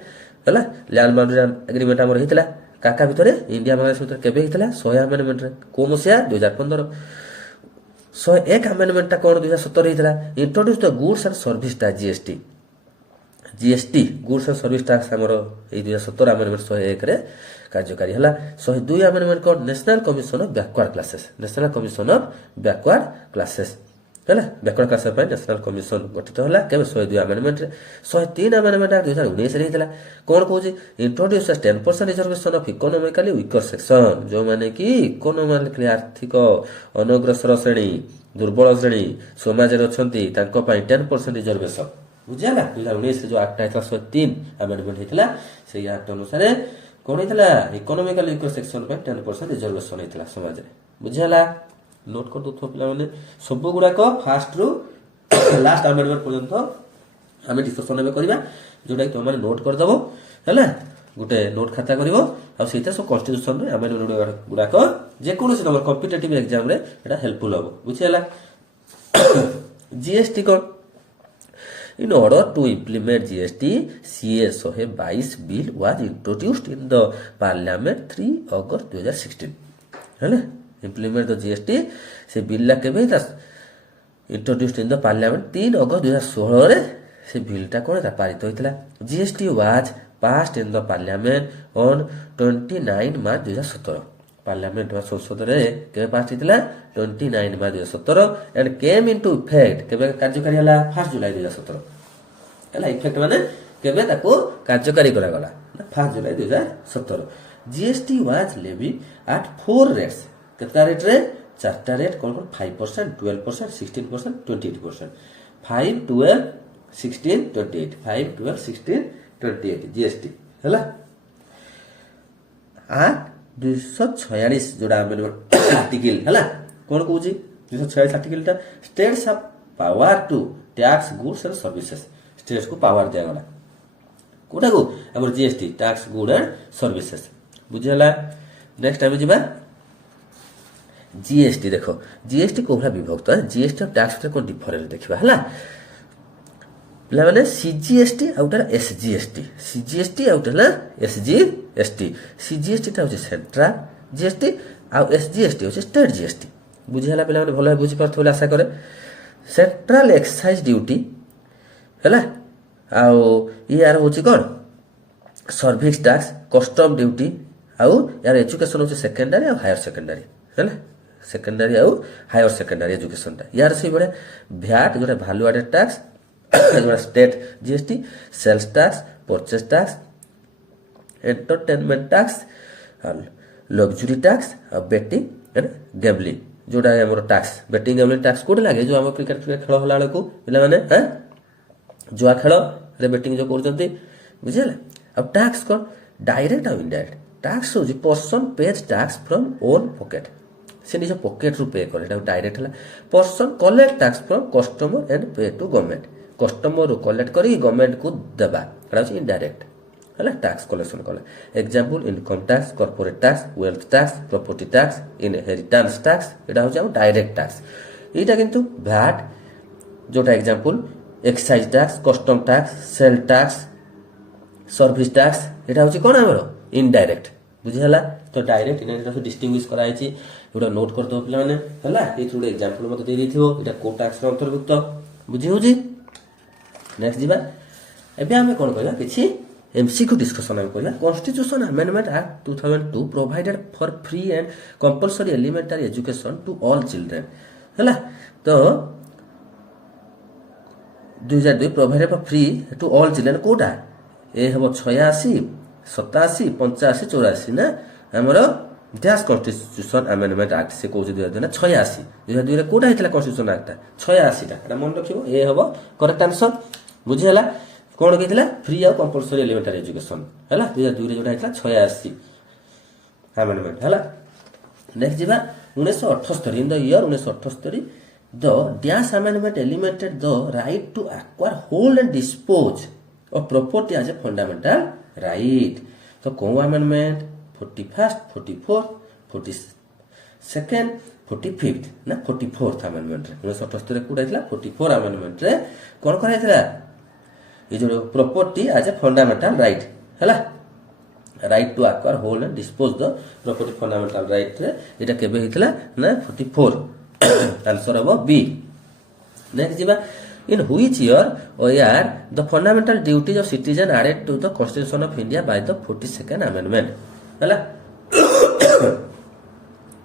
हला लैंड बाउंड्री एग्रीमेंट हमर हितला काका भितरे इंडिया बांग्लादेश भितरे केबे हितला 100 अमेंडमेंट रे को मसिया 2015 101 अमेंडमेंट ता कोन 2017 हितला introduce the goods and service tax GST goods and service tax हमर ए 2017 अमेंडमेंट 101 रे कार्यकारी हला 102 अमेंडमेंट कोन national commission of backward classes हला बैकवर्ड क्लासेस पर नेशनल कमिशन गठित हला केबे 102 अमेंडमेंट रे 103 अमेंडमेंट 2019 रे हितला कोन कहूची introduce 10% reservation of economically weaker section जो माने कि इकोनॉमिकली आर्थिक अनग्रसर श्रेणी दुर्बल श्रेणी समाज रे अछंती तांको पई 10% रिजर्वेशन बुझियाला 2019 रे जो एक्ट आइतला 103 अमेंडमेंट हितला से एक्ट अनुसार कोन हितला इकोनॉमिकली वीकर सेक्शन पे 10% रिजर्वेशन हितला समाज रे बुझियाला नोट कर दो पिला माने सब गुडा को फास्ट रु लास्ट अमेंडमेंट पर्यंत हम डिस्कशन में करबा जोटा कि तुम नोट कर दबो हैला गुटे नोट खाता करिवो आ सेटा सब कॉन्स्टिट्यूशन रे अमेंडमेंट गुडा को जे कोन से नंबर कॉम्पिटिटिव एग्जाम रे एटा हेल्पफुल हो बुझियाला जीएसटी को In order to implement GST, CA 122 bill was introduced in the Parliament 3 August 2016. है implement the GST से bill ला केबे था introduced in the Parliament 3 August 2016 रे से bill टा कोन था पारित होइतला GST was passed in the Parliament on 29 March 2017. Parliament में संसद रे केबे पास हितला 29 मार्च 2017 एंड केम इनटू इफेक्ट केबे कार्यकारी हला 1 जुलाई 2017 हला इफेक्ट माने केबे ताको कार्यकारी करा गला 1 जुलाई 2017 GST was levy at 4 rates केता रेट रे चारटा रेट कोन 5% 12% 16% 28% 5 12 16 28 5 12 16 28 जीएसटी हला आ 246 जोड़ा अमेंडमेंट आर्टिकल हला कोन कहूची 246 आर्टिकल ता states have power to tax goods and services states को पावर दिया गला कोटा को हमर GST tax good and services बुझला नेक्स्ट टाइम जिबा जीएसटी देखो जीएसटी कोला विभक्त है जीएसटी और टैक्स रे कोन डिफरेंस देखबा हला पिला माने CGST outer SGST CGST outer SGST CGST ता होचे सेंट्रल जीएसटी आ एसजीएसटी होचे स्टेट जीएसटी बुझिहला पिला माने भलो बुझि परथोला आशा करे सेंट्रल एक्साइज ड्यूटी हला आ यार होचे कोन सर्विस टैक्स कस्टम ड्यूटी आ यार एजुकेशन होचे सेकेंडरी आ हायर सेकेंडरी हला सेकेंडरी आ हायर सेकेंडरी एजुकेशन ता यार से बडे वैट जोटा value added tax state GST sales tax purchase tax entertainment tax luxury tax betting and gambling जोटा हमर टैक्स बेटिंग गैम्बलिंग टैक्स कोड लागे जो हम क्रिकेट खेल होला को पिला माने हैं जुआ खेल रे बेटिंग जो करजंती बुझिला अब टैक्स को डायरेक्ट और इनडायरेक्ट टैक्स हो जी person pays tax from own pocket से निज पॉकेट रु पे करे डायरेक्ट हला person collect tax from customer and pay to government customer रू कलेक्ट करी गवर्नमेंट को देबा एटा होची इनडायरेक्ट हला टैक्स कलेक्शन कला example income tax corporate tax wealth tax property tax inheritance tax एटा होची हम डायरेक्ट टैक्स एटा किंतु वैट जोटा example excise tax custom tax sale tax service tax एटा होची कोन हमरो इनडायरेक्ट बुझिहला तो डायरेक्ट इनडायरेक्ट डिस्टिंग्विश कराइछि एटा नोट कर दो पिला माने हला ए थोड़े एग्जांपल मते दे दिथिबो एटा को टैक्स रे अंतर्भुक्त बुझि होजी नेक्स्ट जीवा एबे हमें कोन कहला किछि एमसीक्यू डिस्कशन हम कहला constitution amendment act 2002 provided for free and compulsory elementary education to all children हला तो 2002 provided for free to all children कोटा ए हबो 86 87 85 84 ना हमरो डैश कॉन्स्टिट्यूशन अमेंडमेंट एक्ट से कोछि 2086 2002 रे कोटा हितला कॉन्स्टिट्यूशन एक्ट 86 टा एटा मन रखिबो ए हबो करेक्ट आंसर बुझिहला कोन कहितला फ्री और कंपलसरी एलिमेंटरी एजुकेशन हला 2002 रे जोटा हितला 86 अमेंडमेंट हला नेक्स्ट जीवा 1978 in the year 1978 the dash amendment eliminated the right to acquire hold and dispose of property as a fundamental right तो को amendment 41st 44th 42nd 45th ନା 44th ଆମେଣ୍ଡମେଣ୍ଟରେ 1978 କୋଉଟା ହେଇଥିଲା 44 ଆମେଣ୍ଡମେଣ୍ଟରେ କ'ଣ କରାଯାଇଥିଲା ଏ ଯୋଉ property as a fundamental right ହେଲା right to acquire hold and dispose the property fundamental ରାଇଟ୍ରେ ଏଇଟା କେବେ ହେଇଥିଲା ନା 44 ଆନ୍ସର ହବ ବି। ନେକ୍ସଟ ଯିବା in which year the fundamental duties of citizen added to the Constitution of India by the 42nd amendment ହେଲା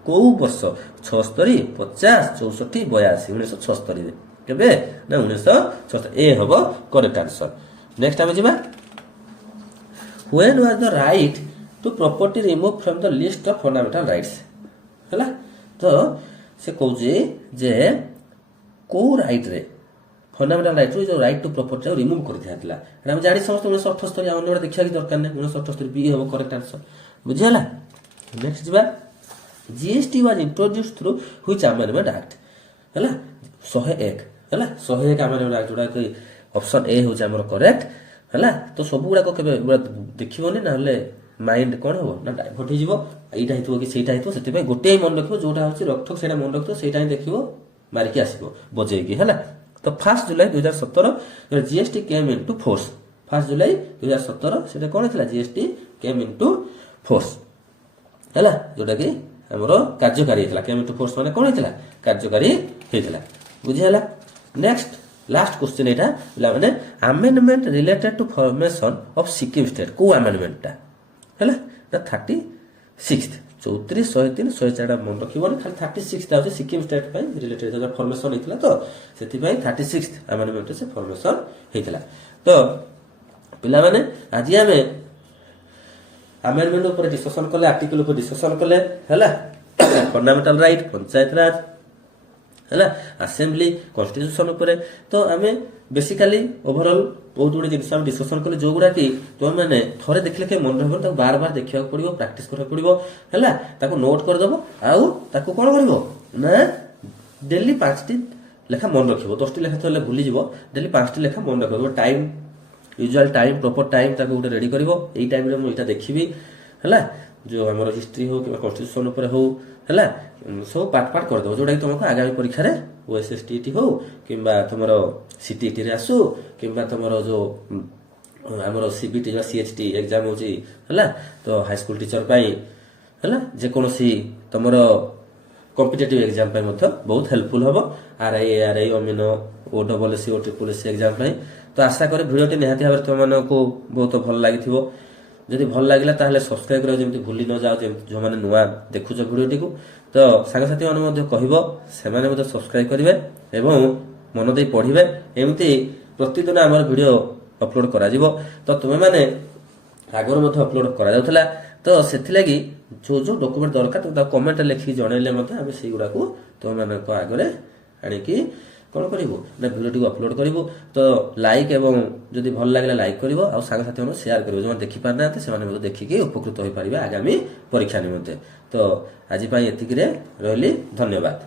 କୋଉ ବର୍ଷ 76 50 64 82 1976 କେବେ ନା 1976 ଏ ହବ କରେକ୍ଟ ଆନ୍ସର। ନେକ୍ସଟ ଆମେ ଯିବା when was the right to property removed from the list of fundamental rights ହେଲା ତ ସେ କହୁଛି ଯେ କୋଉ ରାଇଟ୍ ରେ ଫଣ୍ଡାମେଣ୍ଟାଲ ରାଇଟ୍ ରୁ ଯୋଉ ରାଇଟ୍ ଟୁ ପ୍ରପର୍ଟି ରିମୁଭ୍ କରିଥିଲା ଏଟା ଆମେ ଜାଣି ସମସ୍ତେ 1978 ଆଉ ଅନ୍ୟ ଦେଖିବା କି ଦରକାର ନାହିଁ 1978 ବି ହବ କରେକ୍ଟ ଆନ୍ସର ବୁଝିହେଲା। ନେକ୍ସଟ ଯିବା GST was introduced through which amendment act ହେଲା 101 ହେଲା 101 amendment act जोड़ा कि ऑप्शन ए हो हमर करेक्ट ହେଲା ତ ସବୁ गुडा को केबे देखिबोनी ना हले माइंड कोन हो ना डाइवर्ट हिजिबो एटा हितबो कि सेटा हितबो सेति भाई गोटे मन रखिबो जोटा होछि रखथक सेटा मन रखतो सेटा ही देखिबो मारि के आसीबो बजेई कि ହେଲା तो 1 जुलाई 2017 GST केम इनटू फोर्स 1 जुलाई 2017 सेटा कोन थिला GST केम इनटू फोर्स हैला जोटा कि हमरो कार्यकारी हेतला केम इनटू फोर्स माने कोन हेतला कार्यकारी हेतला बुझि होला। नेक्स्ट लास्ट क्वेश्चन एटा माने amendment related to formation of Sikkim state को अमेंडमेंट ता हैला ना 36th 34 103 104 मन रखिबो खाली 36 ता होछि सिक्किम स्टेट पय रिलेटेड जो फॉर्मेशन हेतला तो सेति पय 36th अमेंडमेंट से फॉर्मेशन हेतला। तो पिला माने आज हमें अमेंडमेंट ऊपर डिस्कशन कले आर्टिकल ऊपर डिस्कशन कले हैला फंडामेंटल राइट पंचायत राज हैला असेंबली कॉन्स्टिट्यूशन ऊपर तो हमें बेसिकली ओवरऑल बहुत गुड जिनस हम डिस्कशन कले जो गुडा कि तो माने थरे देखले के मन रहबो त बार बार देखिया पड़िबो प्रैक्टिस करा पड़िबो हैला ताको नोट कर दबो आउ ताको कोन करबो ना डेली 5 टी लेखा मन रखिबो 10 टी लेखा थले भूली जिवो डेली 5 टी लेखा मन रखिबो time usual time proper time ताको उठे रेडी करिवो एई टाइम रे मु एटा देखिबी हैला जो हमर हिस्ट्री हो कि कॉन्स्टिट्यूशन ऊपर हो हैला सब पार्ट पार्ट कर दो जोडा कि तुमको आगामी परीक्षा रे OSSTET हो किबा तुमरो CTET रे आसु किबा तुमरो जो हमरो CBT जो CHT एग्जाम होची हैला तो हाई स्कूल टीचर पाई हैला जे कोनोसी तुमरो कॉम्पिटिटिव एग्जाम पाई मथो बहुत हेल्पफुल हबो RI अमीनो OSSC OSSC एग्जाम पाई तो आशा करे भिडियोटी निहाती भाबरे तुम मानको बहुत भल लागिथिबो जदि भल लागिला ताहले सब्सक्राइब करो जेमति भूली न जाओ जो माने नुवा देखुछ भिडियोटी को तो सांग साथी माने मध्ये कहिबो से माने मध्ये सब्सक्राइब करिवे एवं मन देई पढिबे एमति प्रतिदिन हमर वीडियो अपलोड करा जिवो तो तुमे माने आगर मध्ये अपलोड करा जाउथला तो सेथि लागि जो जो डॉक्यूमेंट दरकार तो कमेंट लिखि जणैले मध्ये हम सेही गुडा को तुम माने को आगरे आनी कि कौन करिवो ना वीडियो अपलोड करिवो तो लाइक एवं जदि भल लागला लाइक करिवो आ सांग साथी मन शेयर करिवो जो देखि पार नाते से माने देखि के उपकृत होई परिबे आगामी परीक्षा निमंते। तो आज पई एतिकरे रहली धन्यवाद।